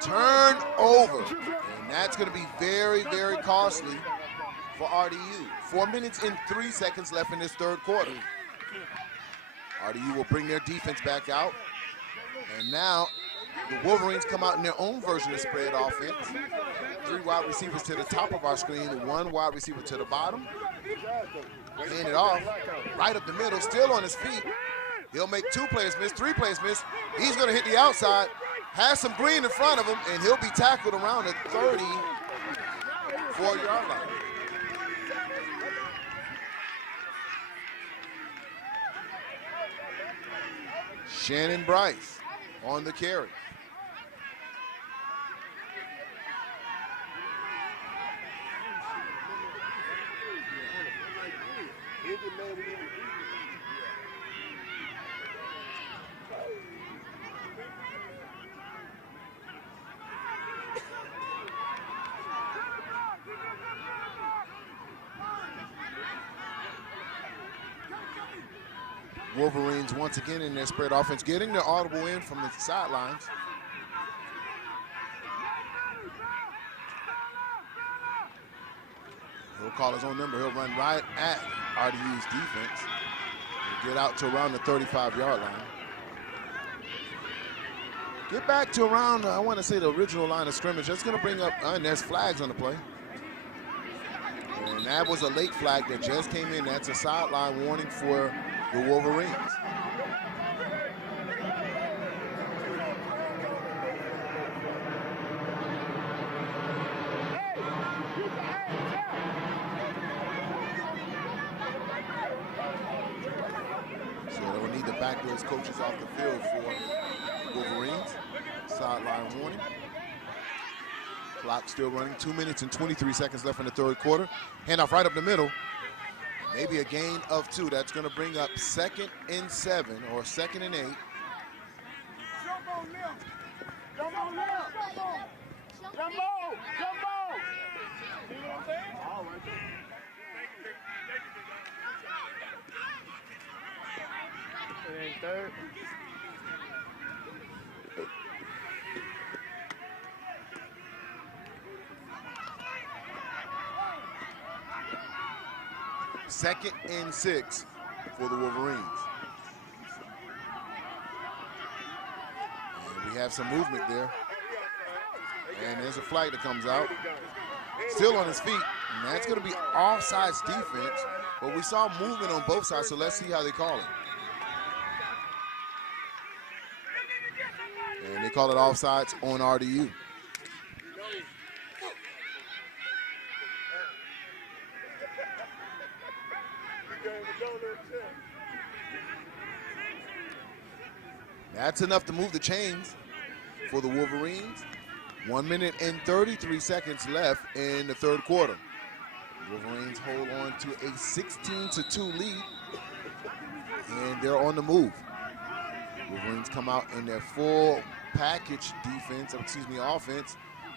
Turn over, and that's going to be very, very costly for RDU. 4 minutes and 3 seconds left in this third quarter. RDU will bring their defense back out, and now the Wolverines come out in their own version of spread offense. 3 wide receivers to the top of our screen, 1 wide receiver to the bottom. Hand it off, right up the middle, still on his feet. He'll make 2 players miss, 3 players miss. He's going to hit the outside, has some green in front of him, and he'll be tackled around the 34-yard line. Shannon Bryce on the carry. Wolverines once again in their spread offense, getting their audible in from the sidelines. He'll call his own number. He'll run right at RDU's defense and get out to around the 35-yard line. Get back to around, I want to say, the original line of scrimmage. That's going to bring up, and there's flags on the play. And that was a late flag that just came in. That's a sideline warning for the Wolverines. to back those coaches off the field for Wolverines. Sideline warning. Clock still running. 2 minutes and 23 seconds left in the third quarter. Handoff right up the middle. Maybe a gain of 2. That's going to bring up 2nd and 7 or 2nd and 8. Jump on left. Jump on left. Jump on. Jump on. Jump on. You know what I'm saying? All right. It ain't third. Second and 6 for the Wolverines. And we have some movement there. And there's a flag that comes out. Still on his feet. And that's going to be offsides defense. But we saw movement on both sides, so let's see how they call it. And they call it offsides on RDU. That's enough to move the chains for the Wolverines. 1 minute and 33 seconds left in the third quarter. Wolverines hold on to a 16-2 lead, and they're on the move. Wolverines come out in their full package offense.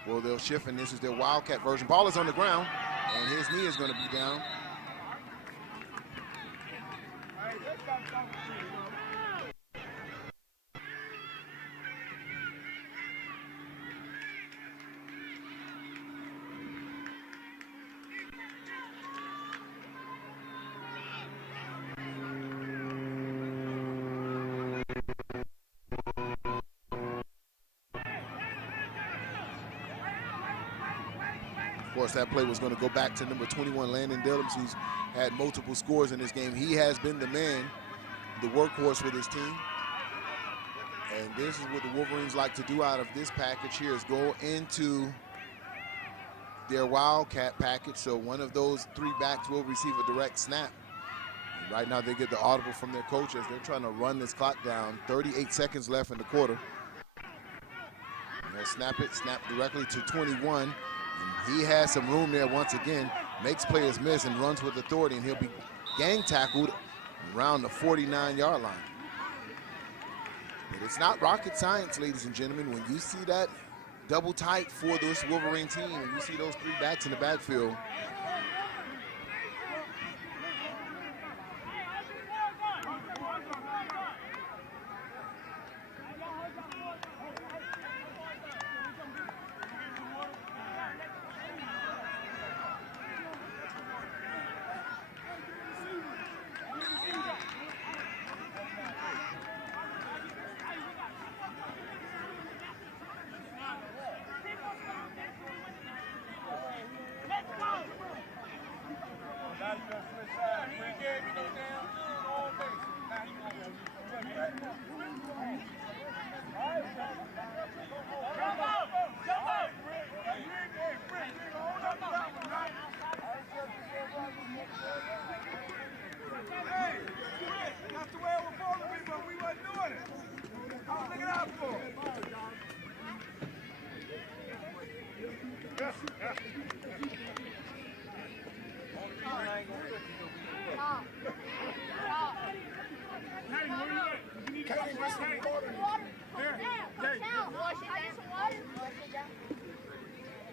Well, they'll shift, and this is their Wildcat version. Ball is on the ground, and his knee is going to be down. Of course, that play was going to go back to number 21, Landon Dillums, who's had multiple scores in this game. He has been the man, the workhorse with his team. And this is what the Wolverines like to do out of this package here, is go into their Wildcat package. So one of those 3 backs will receive a direct snap. And right now they get the audible from their coach as they're trying to run this clock down. 38 seconds left in the quarter. And they'll snap directly to 21. And he has some room there once again, makes players miss and runs with authority, and he'll be gang tackled around the 49-yard line. But it's not rocket science, ladies and gentlemen. When you see that double tight for this Wolverine team, and you see those 3 backs in the backfield,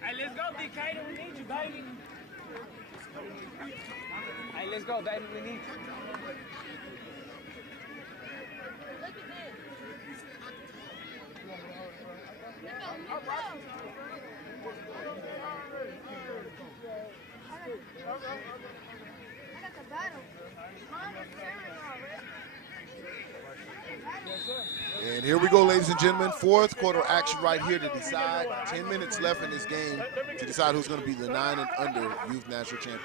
Hey, let's go, Decatur. We need you, baby. Hey, let's go, baby. We need you. and here we go, ladies and gentlemen. Fourth quarter action right here to decide. 10 minutes left in this game to decide who's going to be the 9 and under youth national champion.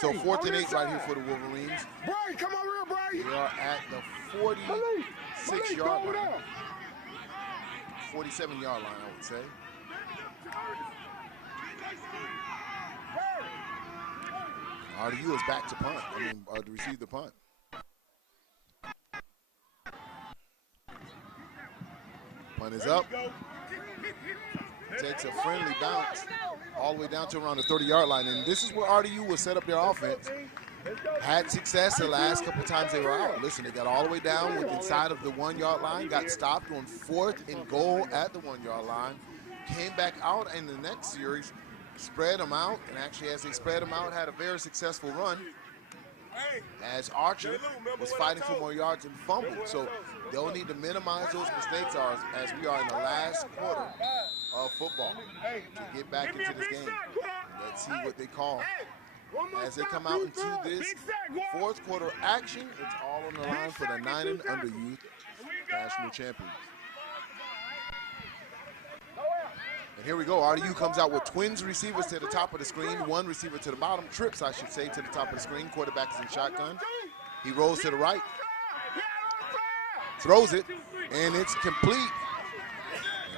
So 4th and 8 right here for the Wolverines. Bray, come over here, Bray. They are at the 46-yard line. 47-yard line, I would say. RDU is back to punt. To receive the punt. Punt is up. Takes a friendly bounce all the way down to around the 30-yard line. And this is where RDU will set up their offense. Had success the last couple times they were out. Listen, they got all the way down with inside of the 1-yard line, got stopped on 4th and goal at the 1-yard line, came back out in the next series, spread them out, and actually as they spread them out, had a very successful run as Archer was fighting for more yards and fumbled. So they'll need to minimize those mistakes as we are in the last quarter of football to get back into this game. Let's see what they call as they come out into this 4th quarter action. It's all on the line for the 9 and under youth national champions. And here we go. RDU comes out with twins receivers to the top of the screen, one receiver to the bottom, trips, I should say, to the top of the screen. Quarterback is in shotgun. He rolls to the right, throws it, and it's complete.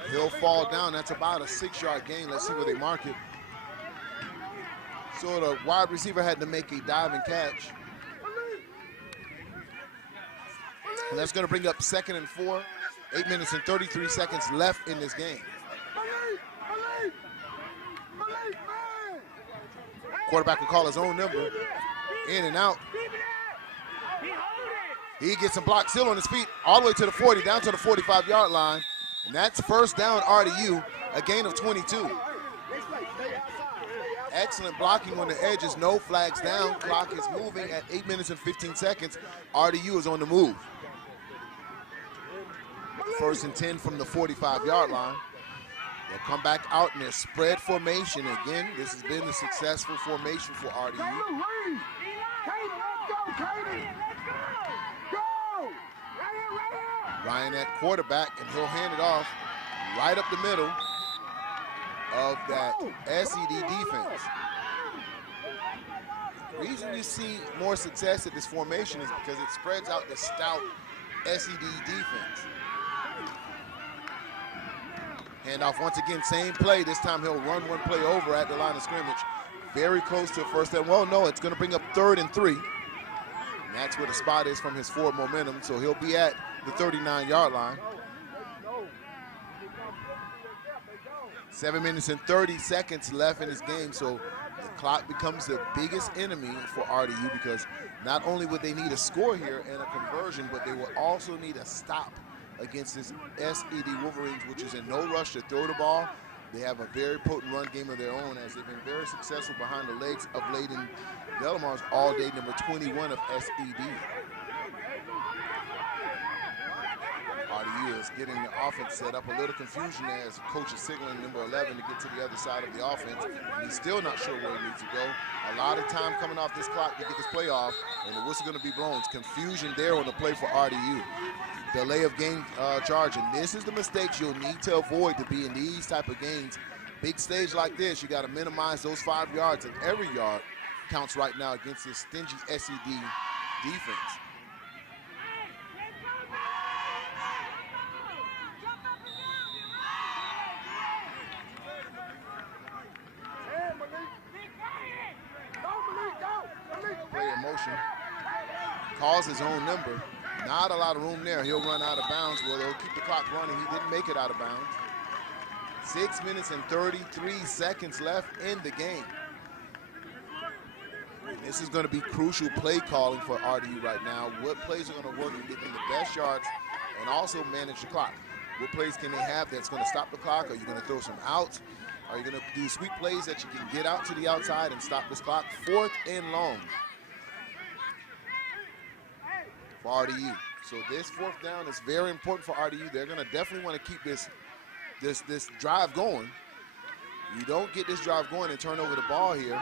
And he'll fall down. That's about a 6-yard gain. Let's see where they mark it. So the wide receiver had to make a diving catch. And that's going to bring up 2nd and 4. 8 minutes and 33 seconds left in this game. Quarterback will call his own number. In and out. He gets some block still on his feet all the way to the 40, down to the 45-yard line. And that's first down RDU, a gain of 22. Excellent blocking on the edges, no flags down. Clock is moving at 8 minutes and 15 seconds. RDU is on the move. 1st and 10 from the 45-yard line. They'll come back out in their spread formation. Again, this has been the successful formation for RDU. Ryan at quarterback, and he'll hand it off right up the middle of that SED defense. The reason you see more success at this formation is because it spreads out the stout SED defense. Handoff once again, same play. This time he'll run one play over at the line of scrimmage. Very close to a first down. Well, no, it's going to bring up 3rd and 3. And that's where the spot is from his forward momentum. So he'll be at the 39-yard line. 7 minutes and 30 seconds left in this game. So the clock becomes the biggest enemy for RDU because not only would they need a score here and a conversion, but they will also need a stop against this SED Wolverines, which is in no rush to throw the ball. They have a very potent run game of their own as they've been very successful behind the legs of Layden Delamar's all-day number 21 of SED. RDU is getting the offense set up. A little confusion there as coach is signaling number 11 to get to the other side of the offense. And he's still not sure where he needs to go. A lot of time coming off this clock to get this play off, and the whistle going to be blown. It's confusion there on the play for RDU. Delay of game charge, and this is the mistakes you'll need to avoid to be in these type of games. Big stage like this, you got to minimize those 5 yards, and every yard counts right now against this stingy SED defense. Play in motion, calls his own number. Not a lot of room there. He'll run out of bounds. Well, they'll keep the clock running. He didn't make it out of bounds. 6 minutes and 33 seconds left in the game. And this is going to be crucial play calling for RDU right now. What plays are going to work and get them the best yards and also manage the clock? What plays can they have that's going to stop the clock? Are you going to throw some outs? Are you going to do sweep plays that you can get out to the outside and stop this clock? 4th and long for RDU. So this 4th down is very important for RDU. They're going to definitely want to keep this drive going. You don't get this drive going and turn over the ball here,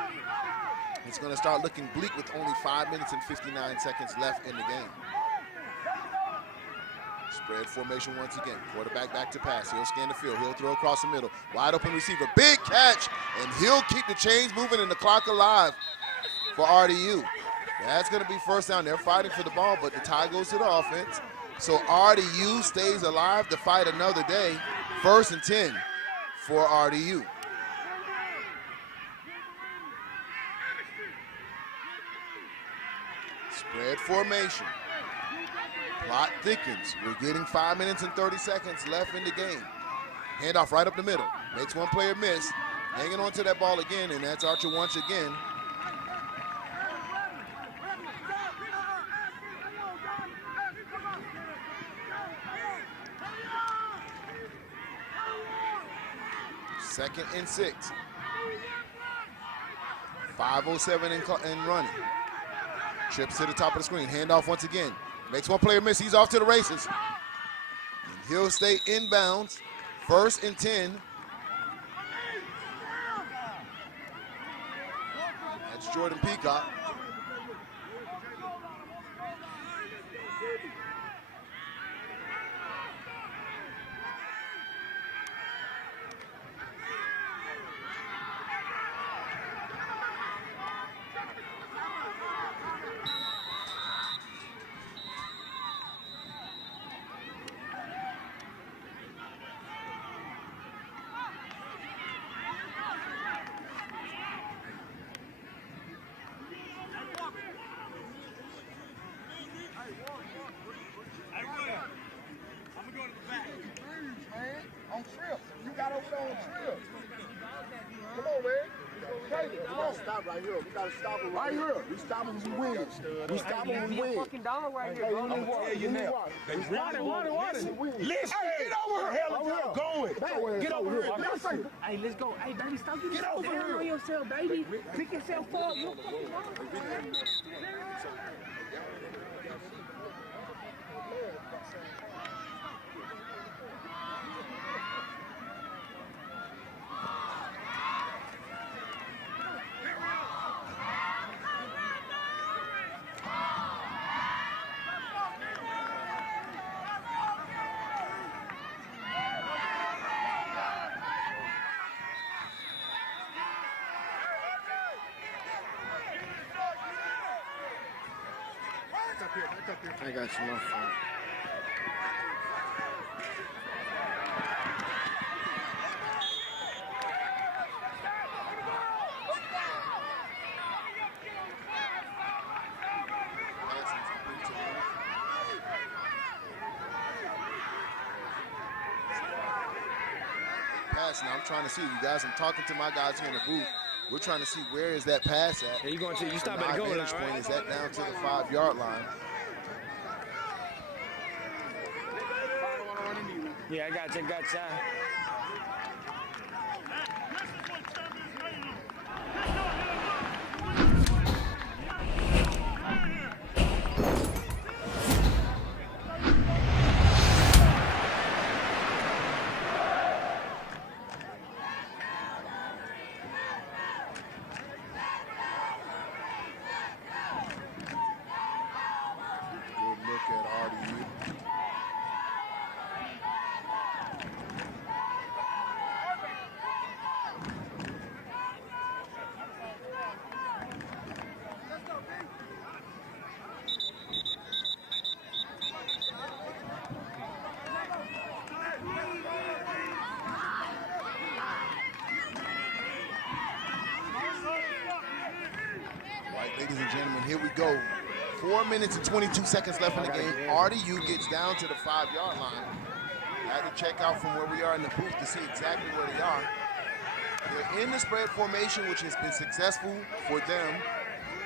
it's going to start looking bleak with only 5 minutes and 59 seconds left in the game. Spread formation once again. Quarterback back to pass. He'll scan the field. He'll throw across the middle. Wide open receiver. Big catch, and he'll keep the chains moving and the clock alive for RDU. That's going to be first down. They're fighting for the ball, but the tie goes to the offense. So RDU stays alive to fight another day. 1st and 10 for RDU. Spread formation. Plot thickens. We're getting 5 minutes and 30 seconds left in the game. Handoff right up the middle. Makes one player miss. Hanging on to that ball again, and that's Archer once again. Second and 6. 5:07 in running. Trips to the top of the screen. Handoff once again. Makes one player miss. He's off to the races. And he'll stay inbounds. 1st and 10. That's Jordan Peacock. Stop right here. We gotta stop him right here. We stop him when we win. We stop him when we win. Fucking dog right here, bro. You know. Listen, get over here. Hell, y'all going. Get over here. Hey, let's go. Hey, baby, stop getting so down on yourself, baby. Pick yourself up. You fucking wrong. I got you, my fault. Pass now. I'm trying to see you guys. I'm talking to my guys here in the booth. We're trying to see where is that pass at. You going to? You stop at the goal line, point right? is that down to the 5-yard line? Yeah, I got you. Good look at RDU. Ladies and gentlemen, here we go. 4 minutes and 22 seconds left in the game. RDU gets down to the 5-yard line. I had to check out from where we are in the booth to see exactly where they are. They're in the spread formation, which has been successful for them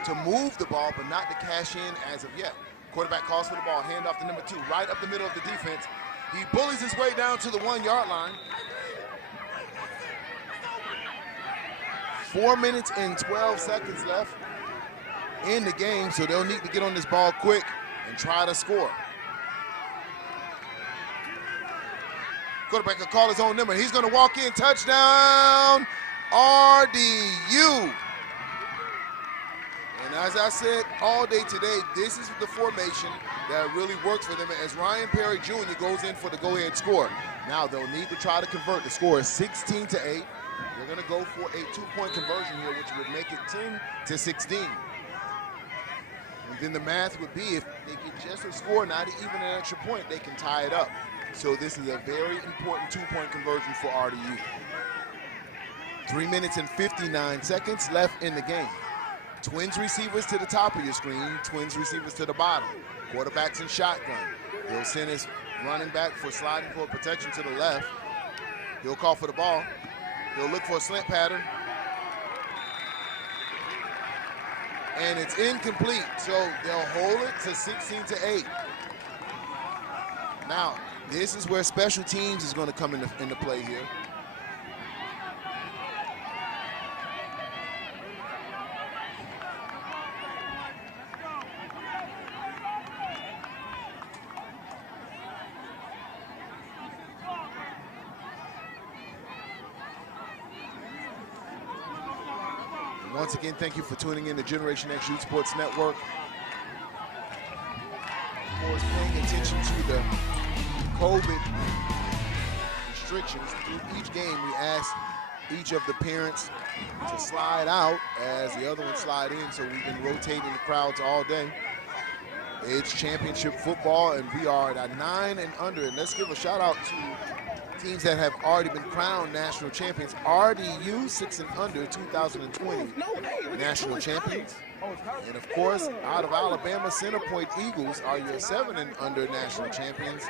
to move the ball, but not to cash in as of yet. Quarterback calls for the ball, hand off to number 2, right up the middle of the defense. He bullies his way down to the 1-yard line. 4 minutes and 12 seconds left in the game, so they'll need to get on this ball quick and try to score. Quarterback will call his own number. He's going to walk in, touchdown, RDU. And as I said all day today, this is the formation that really works for them as Ryan Perry Jr. goes in for the go-ahead score. Now they'll need to try to convert. The score is 16-8. They're going to go for a 2-point conversion here, which would make it 10-16. And then the math would be if they get just a score, not even an extra point, they can tie it up. So this is a very important 2-point conversion for RDU. 3 minutes and 59 seconds left in the game. Twins receivers to the top of your screen, Twins receivers to the bottom. Quarterbacks in shotgun. He'll send his running back for sliding for protection to the left. He'll call for the ball. He'll look for a slant pattern. And it's incomplete, so they'll hold it to 16-8. Now, this is where special teams is going to come into play here. Once again, thank you for tuning in to Generation X Youth Sports Network. Of course, paying attention to the COVID restrictions. Through each game, we ask each of the parents to slide out as the other ones slide in, so we've been rotating the crowds all day. It's championship football, and we are at 9 and under. And let's give a shout out to teams that have already been crowned national champions. RDU 6 and under, 2020 national champions. And of course, out of Alabama, Centerpoint Eagles are your 7 and under national champions.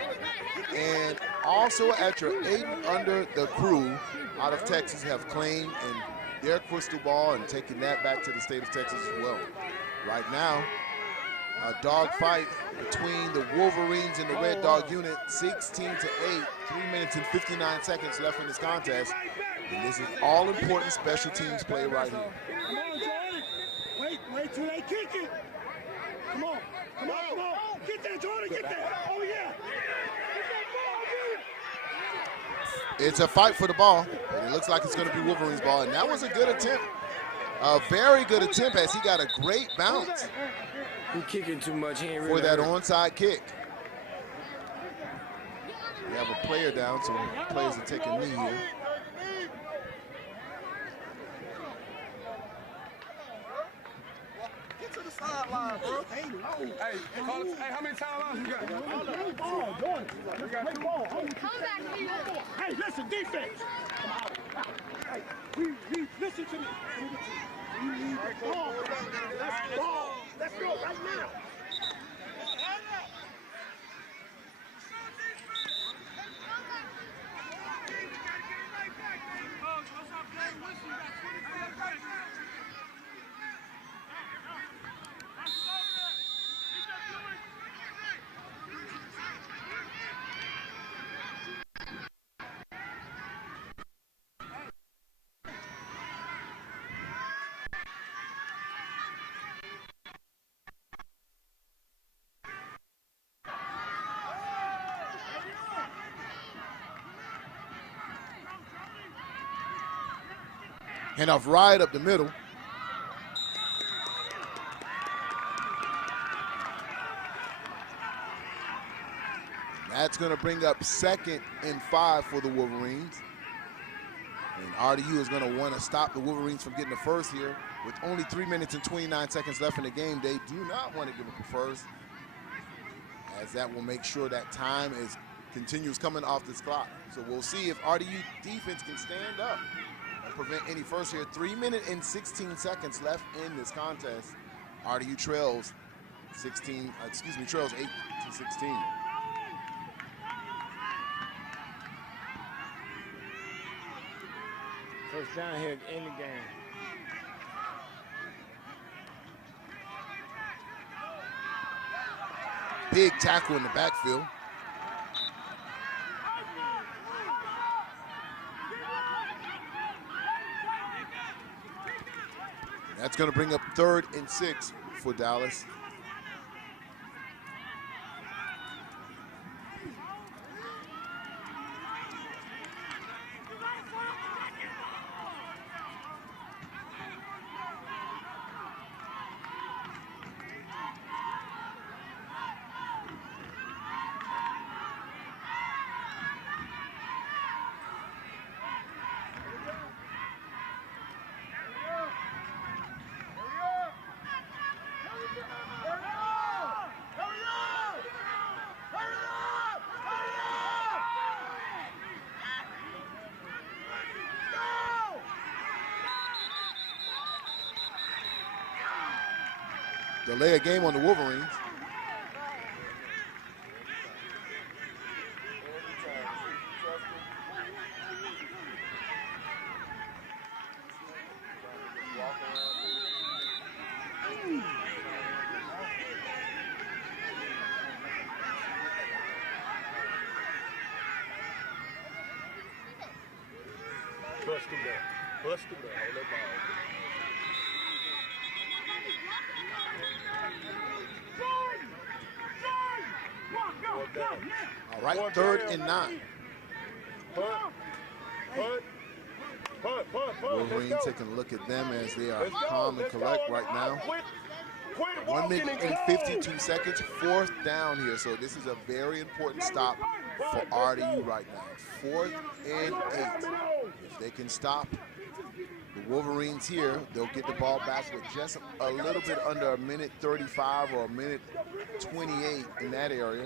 And also at your 8 and under, the Crew out of Texas have claimed and their crystal ball and taking that back to the state of Texas as well. Right now, a dog fight between the Wolverines and the Red Dog unit, 16-8, 3 minutes and 59 seconds left in this contest. And this is all important special teams play right here. Come on, Jordan. Wait till they kick it. Come on. Get that, Jordan, get that. Oh, yeah. It's a fight for the ball, and it looks like it's going to be Wolverines' ball. And that was a good attempt, a very good attempt as he got a great bounce. He kicking too much. He ain't For really that hurt. onside kick. We have a player down, so players are taking a knee here. Get to the sideline, bro. Hey, how many timelines you got? Hey, listen, defense. Hey, listen to me. We need the ball. Let's go right now. Handoff right up the middle. That's going to bring up 2nd and 5 for the Wolverines. And RDU is going to want to stop the Wolverines from getting the first here. With only 3 minutes and 29 seconds left in the game, they do not want to give up the first, as that will make sure that time continues coming off this clock. So we'll see if RDU defense can stand up and prevent any first here. 3 minutes and 16 seconds left in this contest. RDU trails 8-16. First down here in the game. Big tackle in the backfield. That's going to bring up 3rd and 6 for Dallas. delay a game on the Wolverines. Bust through that. Bust through that. Hold that ball. All right, 3rd and 9. Wolverine taking a look at them as they are calm and collect right now. 1 minute and 52 seconds, 4th down here. So this is a very important stop for RDU right now. 4th and 8. If they can stop the Wolverines here, they'll get the ball back with just a little bit under a minute 35 or a minute 28 in that area.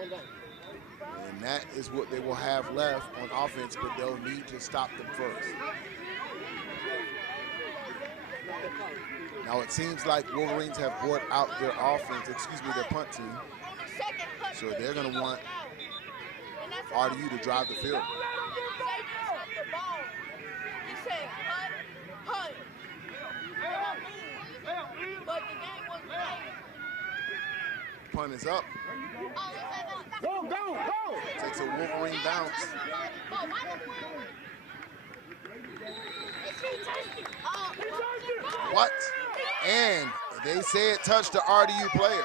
And that is what they will have left on offense, but they'll need to stop them first. Now it seems like Wolverines have brought out their offense, their punt team. So they're going to want RDU to drive the field. Punt is up. Go, go, go! Takes a Wolverine bounce. What? And they say it touched the RDU player.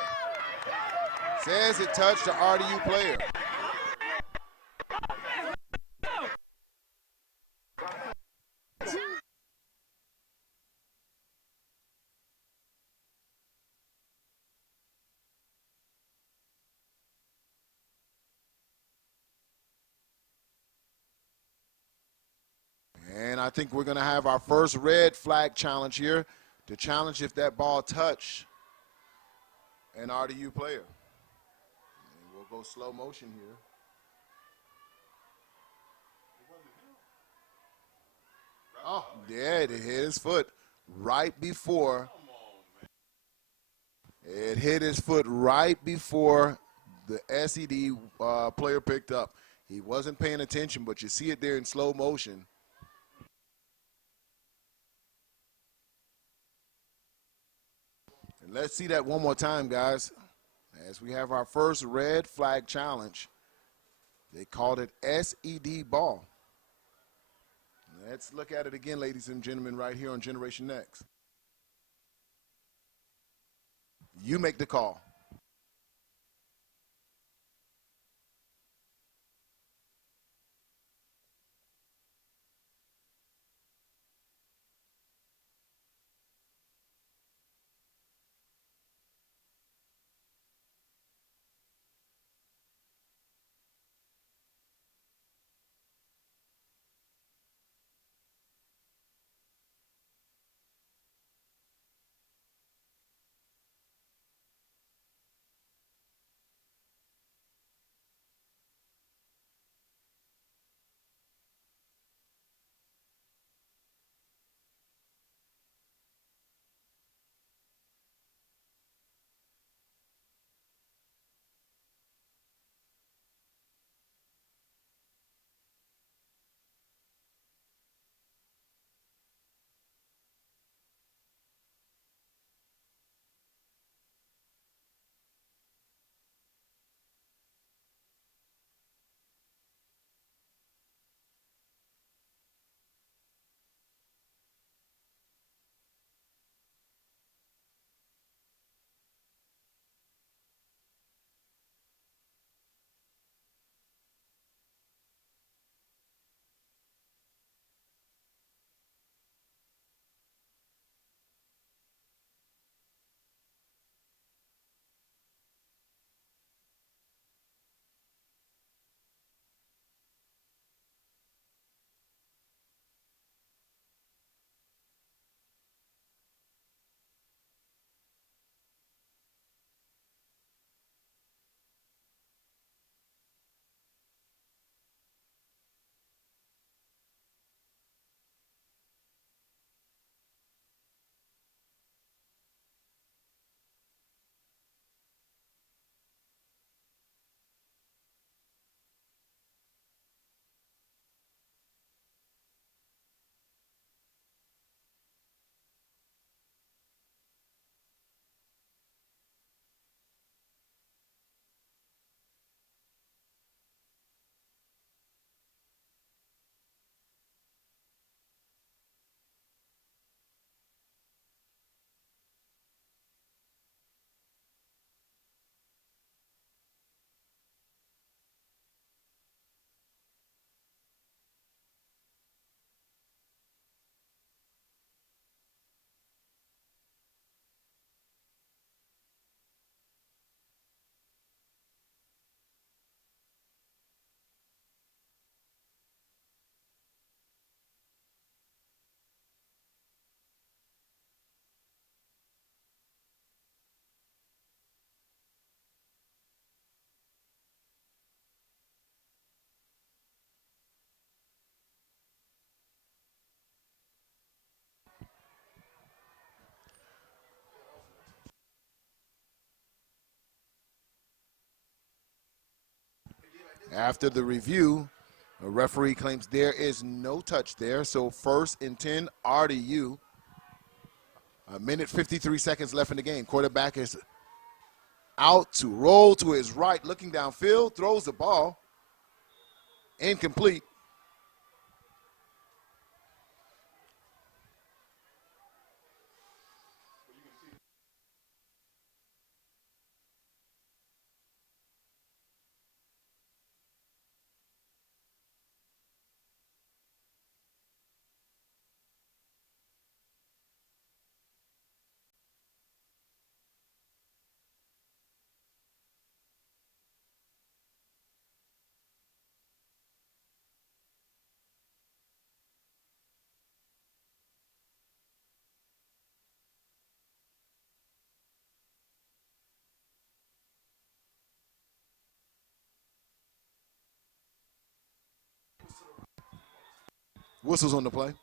Says it touched the RDU player. And I think we're going to have our first red flag challenge here to challenge if that ball touched an RDU player. And we'll go slow motion here. Oh, yeah, it hit his foot right before. It hit his foot right before the SED player picked up. He wasn't paying attention, but you see it there in slow motion. And let's see that one more time, guys. As we have our first red flag challenge. They called it SED ball. Let's look at it again, ladies and gentlemen, right here on Generation Next. You make the call. After the review, a referee claims there is no touch there. So 1st and 10, RDU. A minute 53 seconds left in the game. Quarterback is out to roll to his right, looking downfield, throws the ball. Incomplete. Whistles on the play.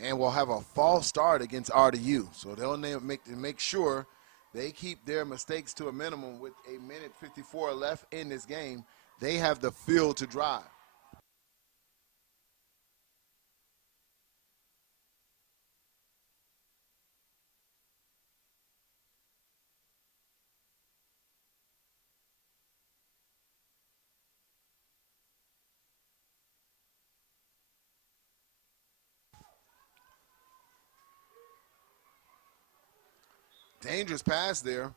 And we'll have a false start against RDU. So they'll make sure they keep their mistakes to a minimum with a minute 54 left in this game. They have the field to drive. Dangerous pass there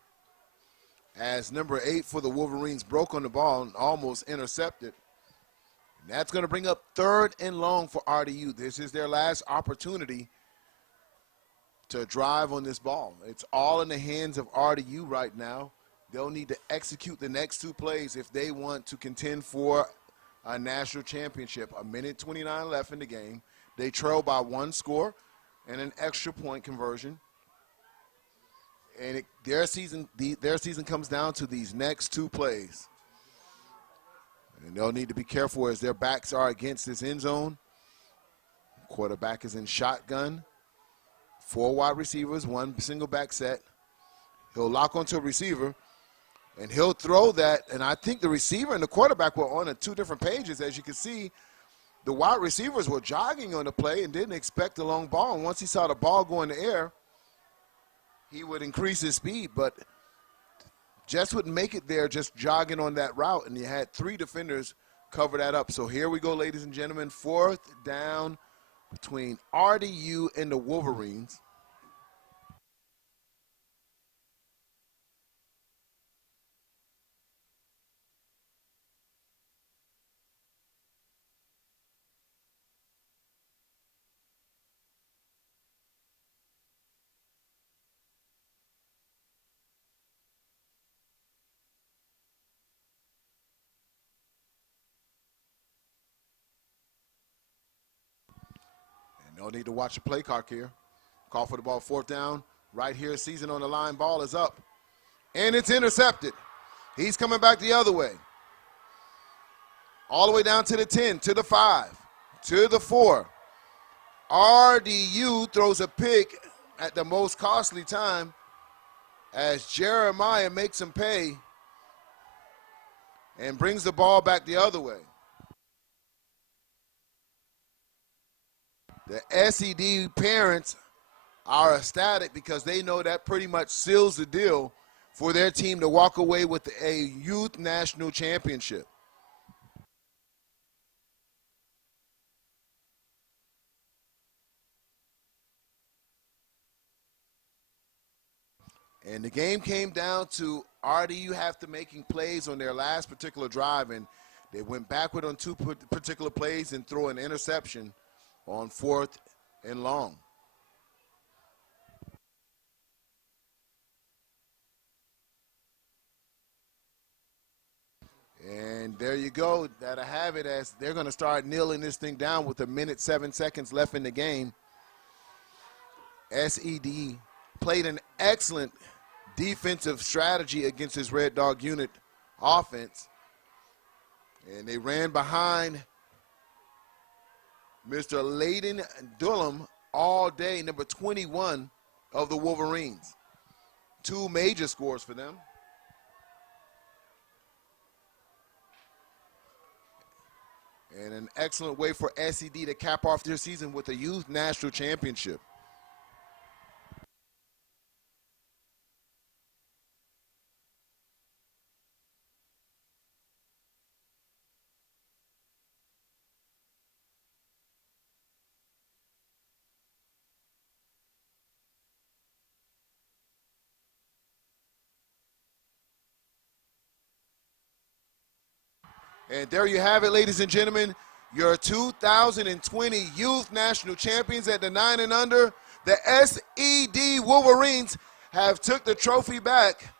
as number 8 for the Wolverines broke on the ball and almost intercepted. And that's going to bring up 3rd and long for RDU. This is their last opportunity to drive on this ball. It's all in the hands of RDU right now. They'll need to execute the next 2 plays if they want to contend for a national championship. A minute 29 left in the game. They trail by 1 score and an extra point conversion. And their season comes down to these next 2 plays. And they'll need to be careful as their backs are against this end zone. Quarterback is in shotgun. 4 wide receivers, 1 single back set. He'll lock onto a receiver, and he'll throw that. And I think the receiver and the quarterback were on 2 different pages. As you can see, the wide receivers were jogging on the play and didn't expect a long ball. And once he saw the ball go in the air, he would increase his speed, but just wouldn't make it there just jogging on that route, and you had 3 defenders cover that up. So here we go, ladies and gentlemen, 4th down between RDU and the Wolverines. No need to watch the play clock here. Call for the ball, 4th down. Right here, season on the line, ball is up. And it's intercepted. He's coming back the other way. All the way down to the 10, to the 5, to the 4. RDU throws a pick at the most costly time as Jeremiah makes him pay and brings the ball back the other way. The SED parents are ecstatic because they know that pretty much seals the deal for their team to walk away with a youth national championship. And the game came down to RDU have to making plays on their last particular drive, and they went backward on 2 particular plays and throw an interception on 4th and long. And there you go. That'll have it as they're going to start kneeling this thing down with a minute 7 seconds left in the game. SED played an excellent defensive strategy against his Red Dog unit offense. And they ran behind Mr. Layden Dulham all day, number 21 of the Wolverines. 2 major scores for them. And an excellent way for SED to cap off their season with a youth national championship. And there you have it, ladies and gentlemen, your 2020 Youth National Champions at the 9 and under. The SED Wolverines have took the trophy back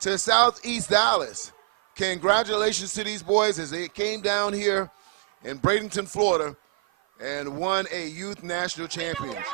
to Southeast Dallas. Congratulations to these boys as they came down here in Bradenton, Florida, and won a Youth National Championship.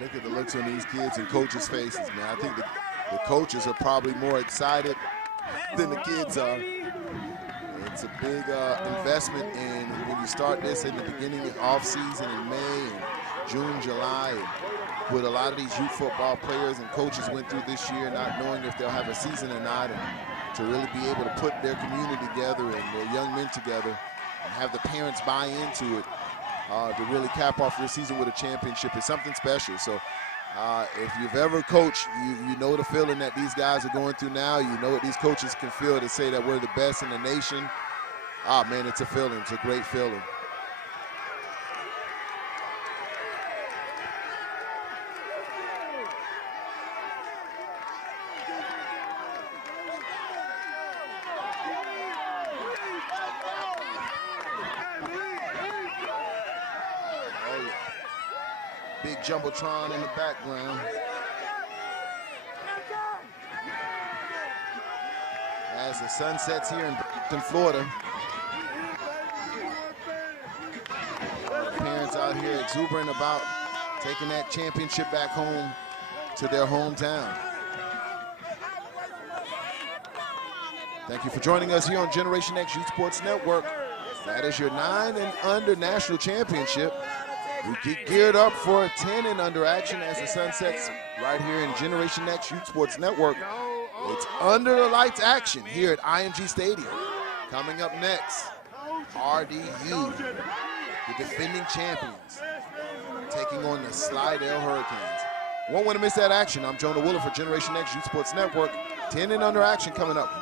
Look at the looks on these kids and coaches' faces, man. I think the coaches are probably more excited than the kids are. It's a big investment, and when you start this in the beginning of off-season in May and June, July, and with a lot of these youth football players and coaches went through this year not knowing if they'll have a season or not, and to really be able to put their community together and their young men together and have the parents buy into it to really cap off your season with a championship is something special. So if you've ever coached, you know the feeling that these guys are going through now. You know what these coaches can feel to say that we're the best in the nation. Ah, man, it's a feeling. It's a great feeling. Big Jumbotron in the background. As the sun sets here in Florida. Parents out here exuberant about taking that championship back home to their hometown. Thank you for joining us here on Generation X Youth Sports Network. That is your 9 and under national championship. We get geared up for 10 and under action as the sun sets right here in Generation X Youth Sports Network. It's under the lights action here at IMG Stadium. Coming up next, RDU, the defending champions, taking on the Slidell Hurricanes. Won't want to miss that action. I'm Jonah Willer for Generation X Youth Sports Network. 10 and under action coming up.